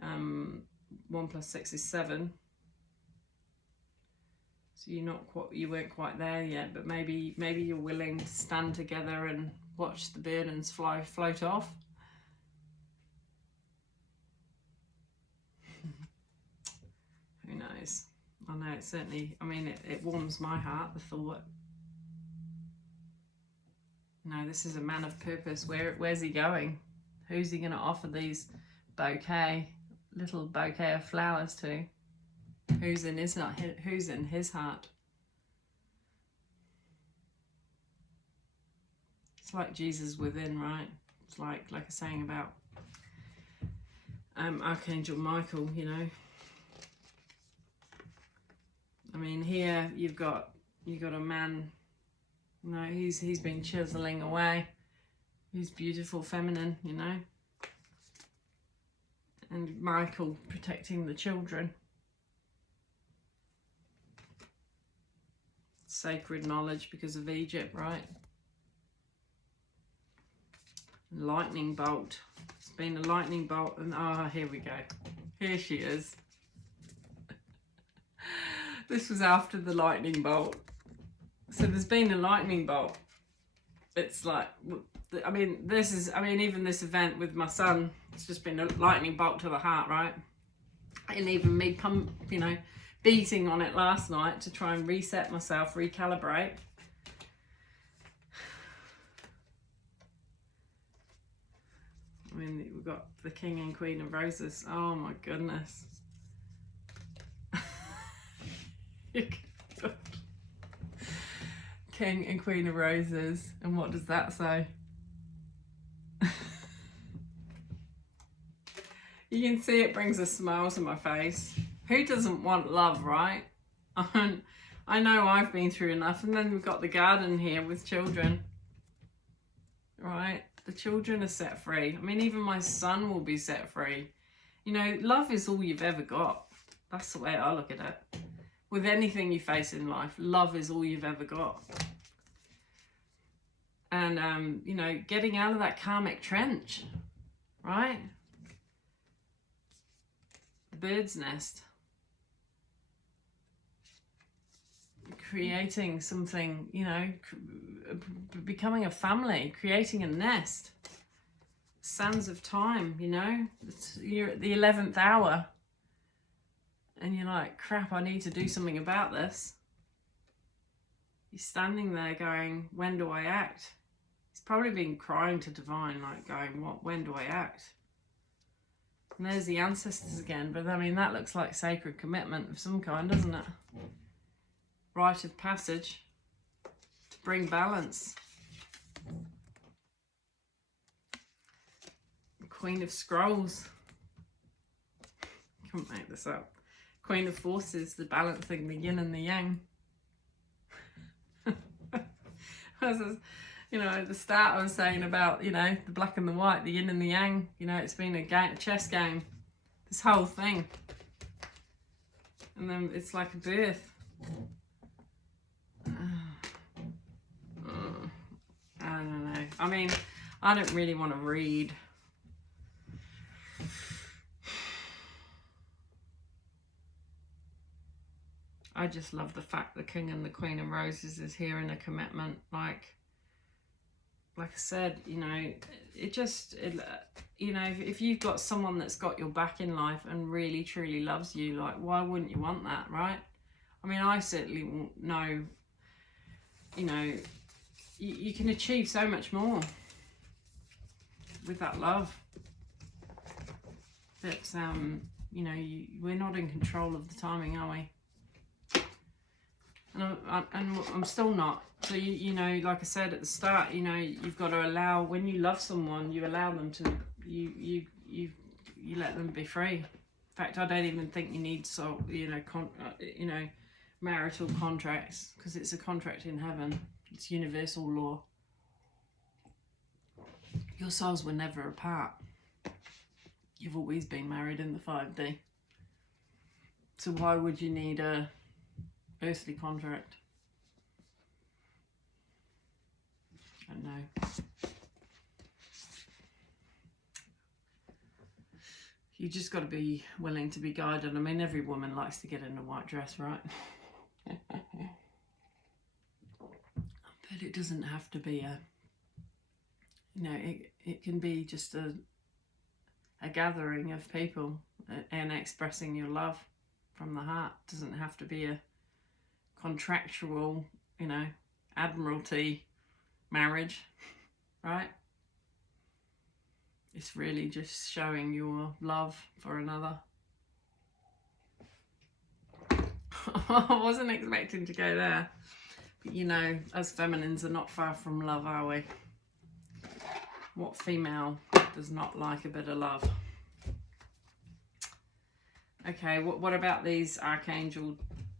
1 + 6 is 7. So you weren't quite there yet, but maybe you're willing to stand together and watch the burdens float off. Who knows? I know it certainly. I mean, it warms my heart, the thought. No, this is a man of purpose. Where's he going? Who's he going to offer these little bouquet of flowers to? Who's in his heart? It's like Jesus within, right? It's like a saying about Archangel Michael, you know. I mean, here you've got a man. You know, he's been chiseling away. He's beautiful, feminine, you know. And Michael protecting the children. Sacred knowledge because of Egypt, right? Lightning bolt. It's been a lightning bolt, and here we go. Here she is. This was after the lightning bolt. So there's been a lightning bolt. It's like, I mean, even this event with my son, it's just been a lightning bolt to the heart, right? And even me beating on it last night to try and reset myself, recalibrate. I mean, we've got the King and Queen of Roses. Oh my goodness. King and Queen of Roses. And what does that say? You can see it brings a smile to my face. Who doesn't want love, right? I know I've been through enough. And then we've got the garden here with children. Right? The children are set free. I mean, even my son will be set free. You know, love is all you've ever got. That's the way I look at it. With anything you face in life, love is all you've ever got. And, you know, getting out of that karmic trench, right? The bird's nest. creating something, you know, becoming a family, creating a nest. Sands of time, you know, you're at the 11th hour and you're like, crap, I need to do something about this. You're standing there going, when do I act? He's probably been crying to Divine, like going, when do I act? And there's the ancestors again, but I mean, that looks like sacred commitment of some kind, doesn't it? Rite of passage to bring balance. Queen of Scrolls. Can't make this up. Queen of Forces, the balancing the yin and the yang. You know, at the start I was saying about, you know, the black and the white, the yin and the yang. You know, it's been a chess game. This whole thing. And then it's like a birth. I don't know. I mean, I don't really want to read. I just love the fact the King and the Queen of Roses is here in a commitment. Like I said, you know, you know, if you've got someone that's got your back in life and really truly loves you, like, why wouldn't you want that, right? I mean, I certainly know, you know, you can achieve so much more with that love. But, you know, we're not in control of the timing, are we? And I'm still not. So, you know, like I said at the start, you know, you've got to allow, when you love someone, you allow them to, you let them be free. In fact, I don't even think you need, you know, marital contracts, because it's a contract in heaven. It's universal law. Your souls were never apart. You've always been married in the 5D. So why would you need a earthly contract? I don't know. You just got to be willing to be guided. I mean, every woman likes to get in a white dress, right? But it doesn't have to be you know, it can be just a gathering of people and expressing your love from the heart. It doesn't have to be a contractual, you know, admiralty marriage, right? It's really just showing your love for another. I wasn't expecting to go there. But, you know, us feminines are not far from love, are we? What female does not like a bit of love? Okay, what about these Archangel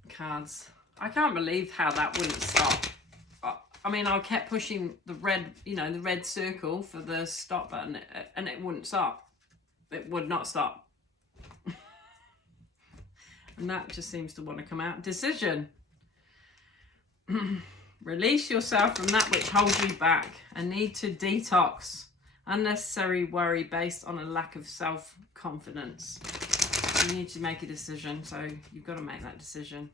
cards? I can't believe how that wouldn't stop. I mean, I kept pushing the red, you know, the red circle for the stop button, and it wouldn't stop. It would not stop. And that just seems to want to come out. Decision. Release yourself from that which holds you back. A need to detox. Unnecessary worry based on a lack of self-confidence. You need to make a decision, so you've got to make that decision.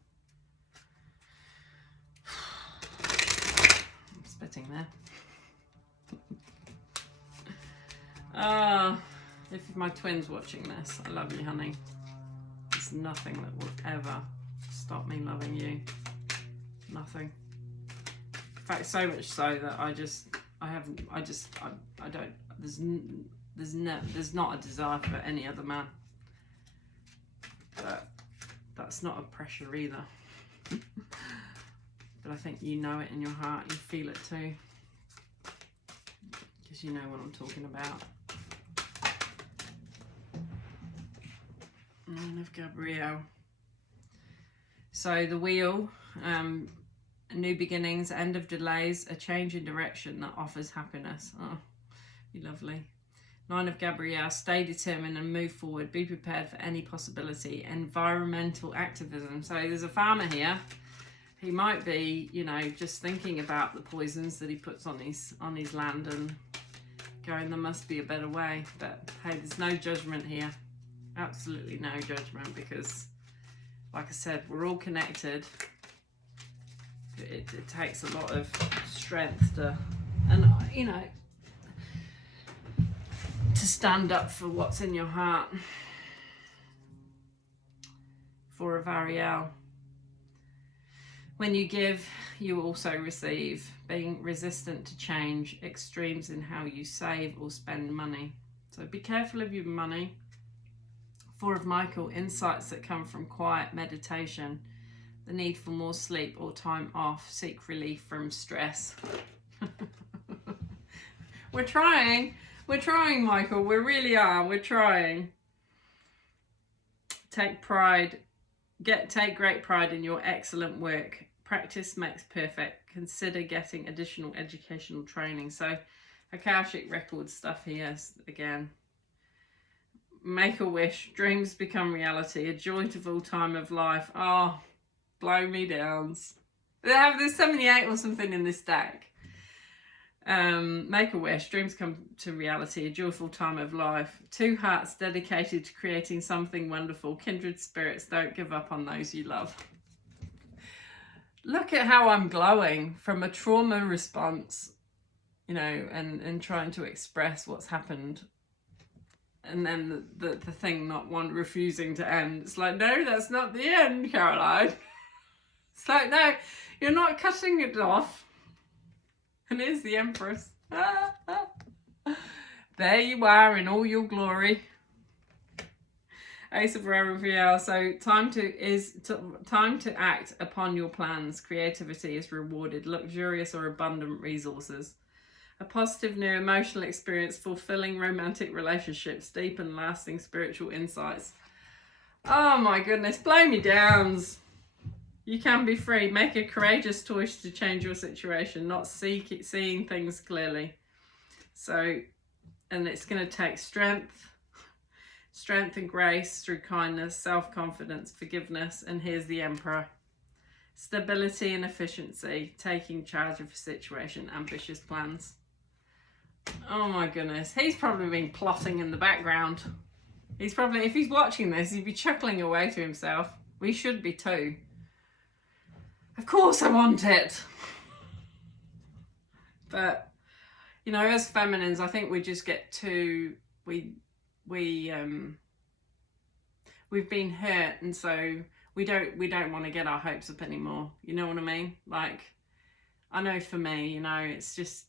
I'm spitting there. If my twin's watching this, I love you, honey. There's nothing that will ever stop me loving you. Nothing. In fact, so much so that there's not a desire for any other man. But that's not a pressure either. But I think you know it in your heart, you feel it too. Because you know what I'm talking about. Nine of Gabrielle. So the wheel, new beginnings, end of delays, a change in direction that offers happiness. Oh, be lovely. Nine of Gabrielle, stay determined and move forward. Be prepared for any possibility. Environmental activism. So there's a farmer here. He might be, you know, just thinking about the poisons that he puts on his land and going, there must be a better way. But hey, there's no judgment here. Absolutely no judgment, because, like I said, we're all connected. it takes a lot of strength to, and you know, to stand up for what's in your heart. For a Variel. When you give, you also receive. Being resistant to change, extremes in how you save or spend money. So be careful of your money. Four of Michael, insights that come from quiet meditation. The need for more sleep or time off. Seek relief from stress. We're trying, Michael. We really are. We're trying. Take great pride in your excellent work. Practice makes perfect. Consider getting additional educational training. So, Akashic record stuff here again. Make a wish. Dreams become reality. A joyful time of life. Oh, blow me downs. There's 78 or something in this deck. Make a wish. Dreams come to reality. A joyful time of life. Two hearts dedicated to creating something wonderful. Kindred spirits. Don't give up on those you love. Look at how I'm glowing from a trauma response, you know, and trying to express what's happened. And then the thing not refusing to end. It's like, no, that's not the end, Caroline. It's like, no, you're not cutting it off. And here's the Empress. There you are in all your glory. Ace of Variel. So time to act upon your plans. Creativity is rewarded. Luxurious or abundant resources. A positive new emotional experience. Fulfilling romantic relationships. Deep and lasting spiritual insights. Oh my goodness. Blow me downs. You can be free. Make a courageous choice to change your situation, not seeing things clearly. So, and it's going to take strength and grace through kindness, self-confidence, forgiveness. And here's the Emperor. Stability and efficiency, taking charge of a situation, ambitious plans. Oh my goodness. He's probably been plotting in the background. He's probably, if he's watching this, he'd be chuckling away to himself. We should be too. Of course I want it. But, you know, as feminines, I think we just get too, we've been hurt, and so we don't want to get our hopes up anymore. You know what I mean? Like, I know for me, you know, it's just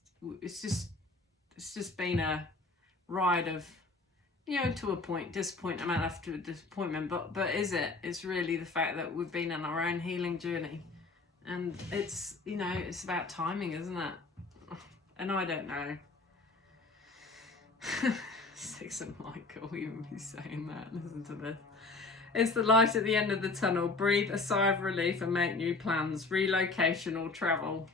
been a ride of, you know, to a point, disappointment after disappointment, but is it? It's really the fact that we've been on our own healing journey. And it's, you know, it's about timing, isn't it? And I don't know. Six of Michael, we even be saying that. Listen to this. It's the light at the end of the tunnel. Breathe a sigh of relief and make new plans. Relocation or travel.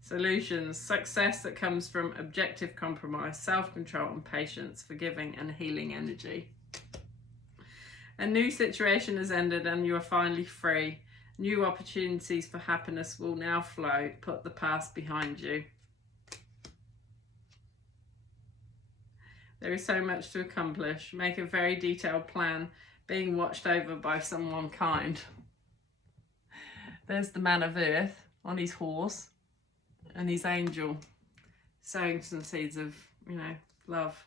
Solutions. Success that comes from objective compromise, self-control and patience, forgiving and healing energy. A new situation has ended and you are finally free. New opportunities for happiness will now flow. Put the past behind you. There is so much to accomplish. Make a very detailed plan, being watched over by someone kind. There's the man of earth on his horse and his angel sowing some seeds of, you know, love.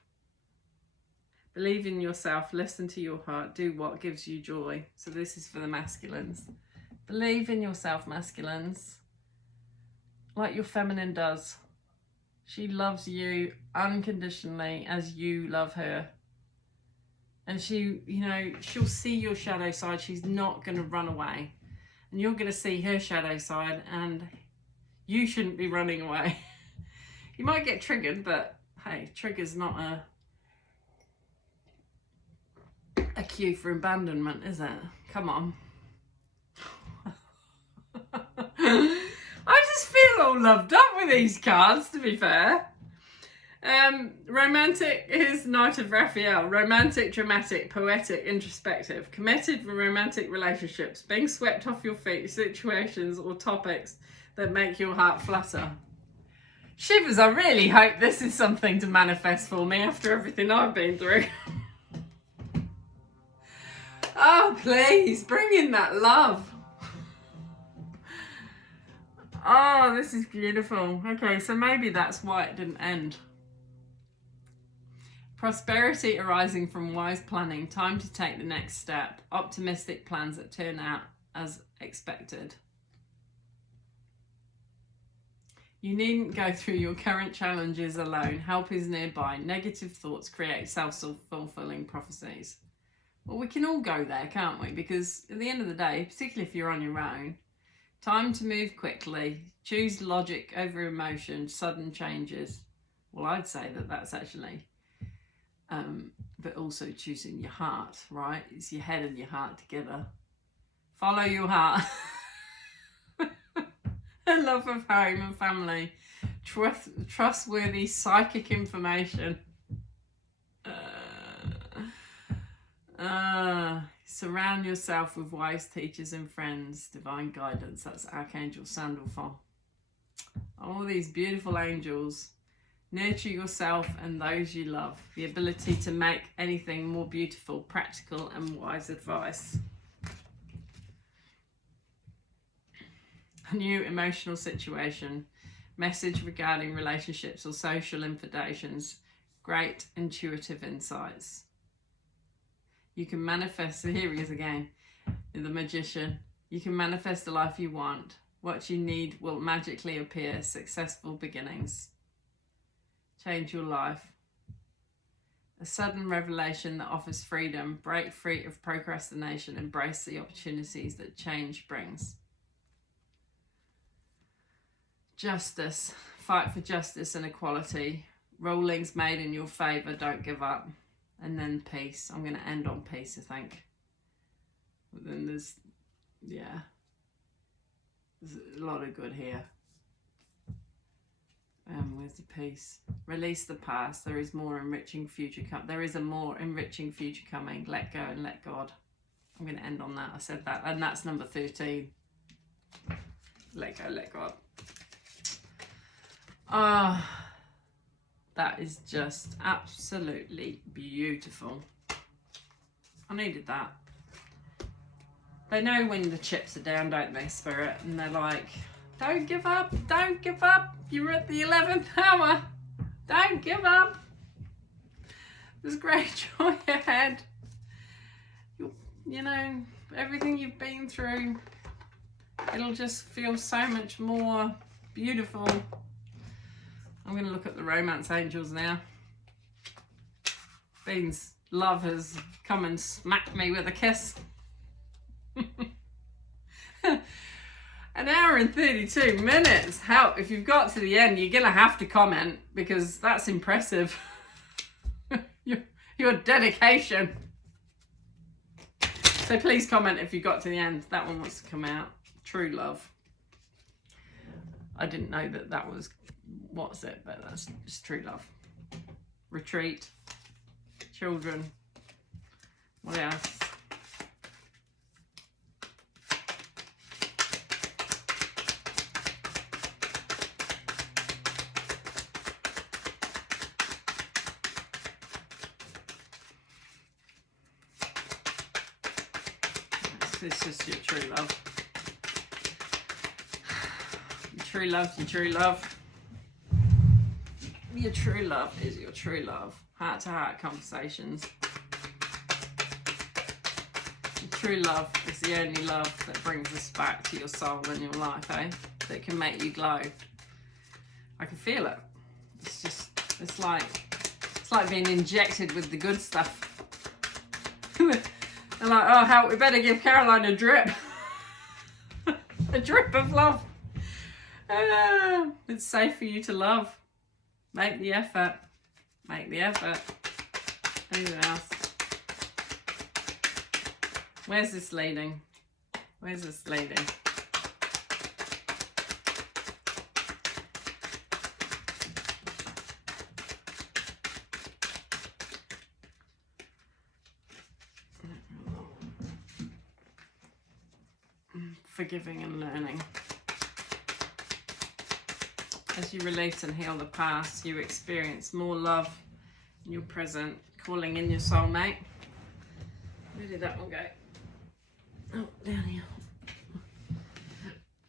Believe in yourself, listen to your heart, do what gives you joy. So this is for the masculines. Believe in yourself, masculines, like your feminine does. She loves you unconditionally as you love her. And she, you know, she'll see your shadow side. She's not going to run away. And you're going to see her shadow side, and you shouldn't be running away. You might get triggered, but hey, trigger's not a cue for abandonment, is it? Come on. I just feel all loved up with these cards, to be fair. Romantic is Knight of Raphael. Romantic, dramatic, poetic, introspective. Committed romantic relationships. Being swept off your feet. Situations or topics that make your heart flutter. Shivers, I really hope this is something to manifest for me after everything I've been through. Oh, please, bring in that love. Oh, this is beautiful. Okay, so maybe that's why it didn't end. Prosperity arising from wise planning. Time to take the next step. Optimistic plans that turn out as expected. You needn't go through your current challenges alone. Help is nearby. Negative thoughts create self-fulfilling prophecies. Well, we can all go there, can't we? Because at the end of the day, particularly if you're on your own, time to move quickly. Choose logic over emotion. Sudden changes. Well, I'd say that that's actually, but also choosing your heart, right? It's your head and your heart together. Follow your heart. A love of home and family. Trustworthy psychic information. Surround yourself with wise teachers and friends. Divine guidance. That's Archangel Sandalphon. All these beautiful angels. Nurture yourself and those you love. The ability to make anything more beautiful, practical and wise advice. A new emotional situation. Message regarding relationships or social invitations. Great intuitive insights. You can manifest, so here he is again, the magician. You can manifest the life you want. What you need will magically appear. Successful beginnings. Change your life. A sudden revelation that offers freedom. Break free of procrastination. Embrace the opportunities that change brings. Justice. Fight for justice and equality. Rulings made in your favour. Don't give up. And then peace. I'm going to end on peace, I think. But then there's a lot of good here. Where's the peace? Release the past. There is more enriching future there is a more enriching future coming. Let go and let God. I'm going to end on that. I said that. And that's number 13. Let go, let God. That is just absolutely beautiful. I needed that. They know when the chips are down, don't they, Spirit? And they're like, don't give up, don't give up. You're at the 11th hour. Don't give up. There's great joy ahead. You know, everything you've been through, it'll just feel so much more beautiful. I'm going to look at the romance angels now. Bean's love has come and smacked me with a kiss. An hour and 32 minutes. How, if you've got to the end, you're going to have to comment because that's impressive. your dedication. So please comment if you got to the end. That one wants to come out. True love. I didn't know that was... what's it, but that's just true love. Retreat. Children. What else? It's just your true love. Your true love, your true love. Your true love is your true love. Heart-to-heart conversations. Your true love is the only love that brings us back to your soul and your life, eh? That can make you glow. I can feel it. It's just, it's like being injected with the good stuff. They're like, oh, hell, we better give Caroline a drip. A drip of love. It's safe for you to love. Make the effort. Make the effort. Anything else? Where's this leading? Where's this leading? Forgiving and learning. As you release and heal the past, you experience more love in your present, calling in your soulmate. Where did that one go? Oh, down here.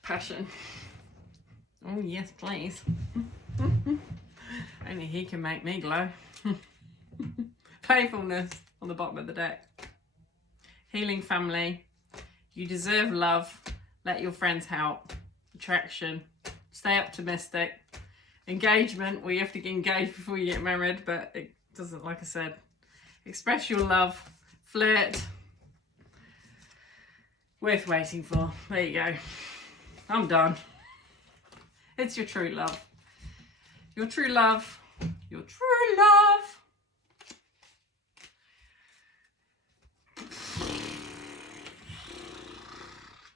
Passion. Oh yes, please. Only he can make me glow. Playfulness on the bottom of the deck. Healing family. You deserve love. Let your friends help. Attraction. Stay optimistic. Engagement. Well, you have to get engaged before you get married, but it doesn't, like I said. Express your love. Flirt. Worth waiting for. There you go. I'm done. It's your true love. Your true love. Your true love.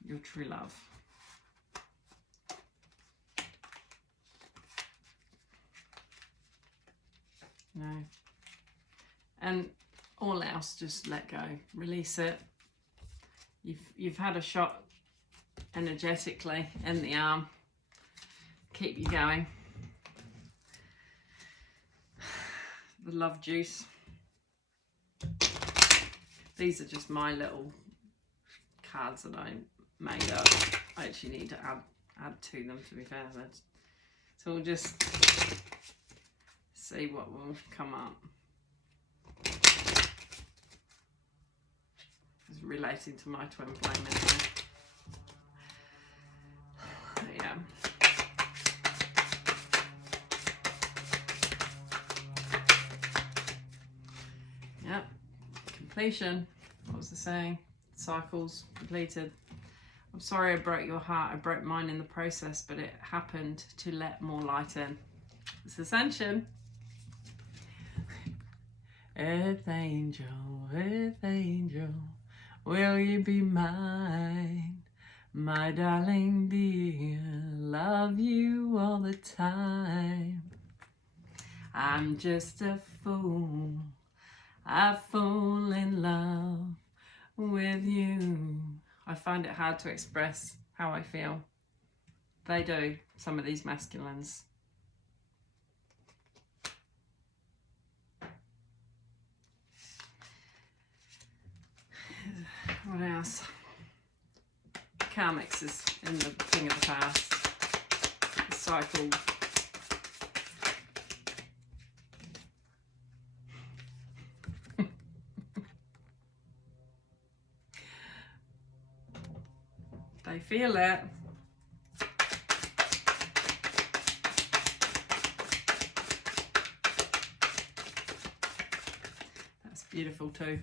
Your true love. No. And all else, just let go. Release it. You've had a shot energetically in the arm. Keep you going. The love juice. These are just my little cards that I made up. I actually need to add to them, to be fair. So we'll just see what will come up. It's relating to my twin flame anyway. Yeah. Yep. Completion. What was the saying? Cycles completed. I'm sorry I broke your heart. I broke mine in the process, but it happened to let more light in. It's Ascension. Earth angel, will you be mine? My darling dear, love you all the time. I'm just a fool. I fall in love with you. I find it hard to express how I feel. They do, some of these masculines. What else? Karmics is in the thing of the past. The cycle. They feel it. That's beautiful too.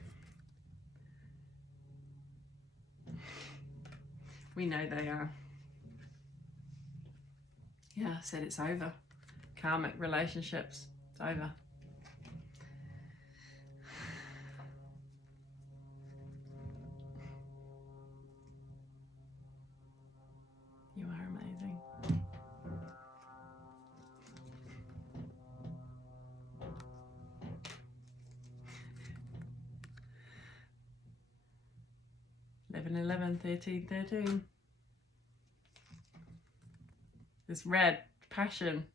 We know they are. Yeah, I said it's over. Karmic relationships, it's over. You are amazing. 11/11/13/13. This red, passion.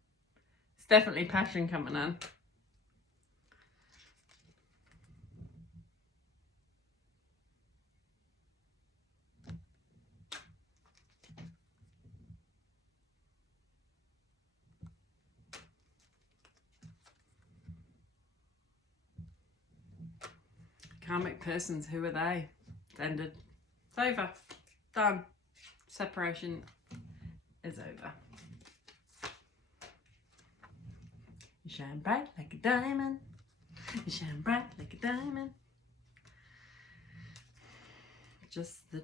It's definitely passion coming on. Karmic persons, who are they? It's ended. It's over. Done. Separation is over. You shine bright like a diamond. You shine bright like a diamond. Just the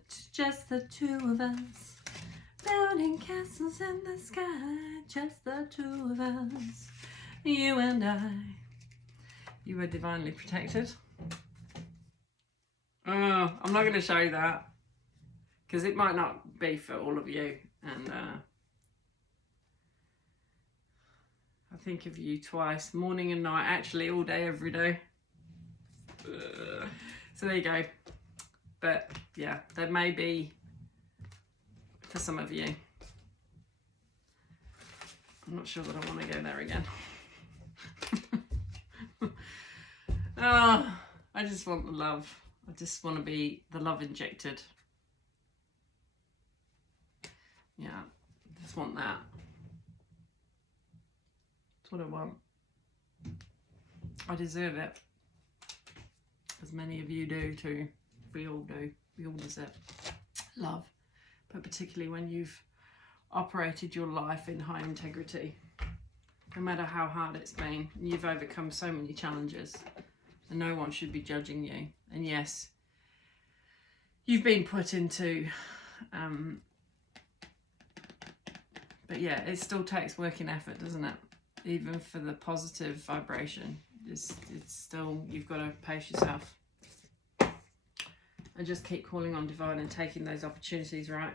two of us. Building castles in the sky. Just the two of us. You and I. You are divinely protected. Oh, I'm not going to show that because it might not be for all of you, and I think of you twice, morning and night, actually all day, every day. So there you go. But yeah, there may be for some of you. I'm not sure that I want to go there again. Oh, I just want the love. I just want to be the love injected. Yeah, I just want that. That's what I want. I deserve it. As many of you do too. We all do. We all deserve love. But particularly when you've operated your life in high integrity. No matter how hard it's been. You've overcome so many challenges. And no one should be judging you. And yes, you've been put into... but yeah, it still takes work and effort, doesn't it? Even for the positive vibration. It's still, you've got to pace yourself. And just keep calling on divine and taking those opportunities, right?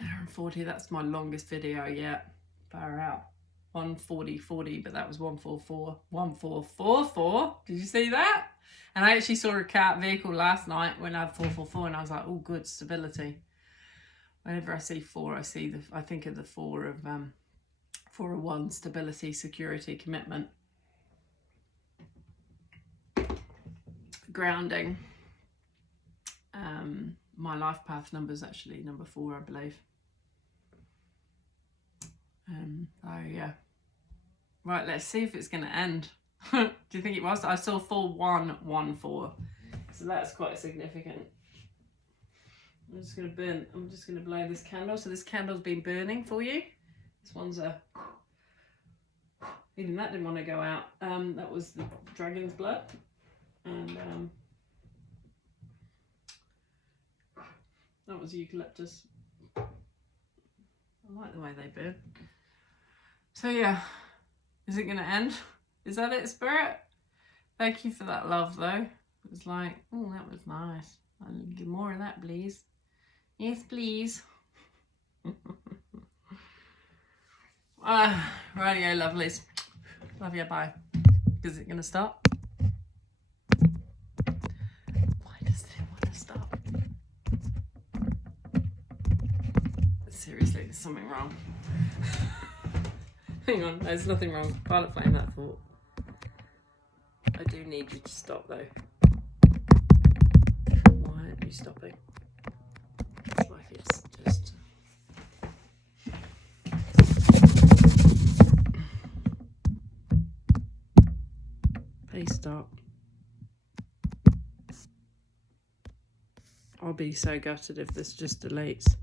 An hour and 40, that's my longest video yet. Far out. 1:40:40, but that was 1:44. 1:44. Did you see that? And I actually saw a cat vehicle last night when I had 4:44, and I was like, oh, good, stability. Whenever I see 4, I think of the 4 of 401, stability, security, commitment. Grounding. My life path number is actually number 4, I believe. Oh yeah. Right, let's see if it's going to end. Do you think it was? I saw 4114, so that's quite significant. I'm just going to blow this candle. So this candle's been burning for you. This one's even that didn't want to go out. That was the dragon's blood, and that was eucalyptus. I like the way they burn. So yeah, is it going to end? Is that it, Spirit? Thank you for that love, though. It was like, oh, that was nice. I'll give more of that, please. Yes, please. Radio lovelies. Love you, bye. Is it going to stop? Why does it want to stop? Seriously, there's something wrong. Hang on, there's nothing wrong. Violet Flame, that thought. I do need you to stop, though. Why aren't you stopping? It's like it's just... Please stop. I'll be so gutted if this just deletes.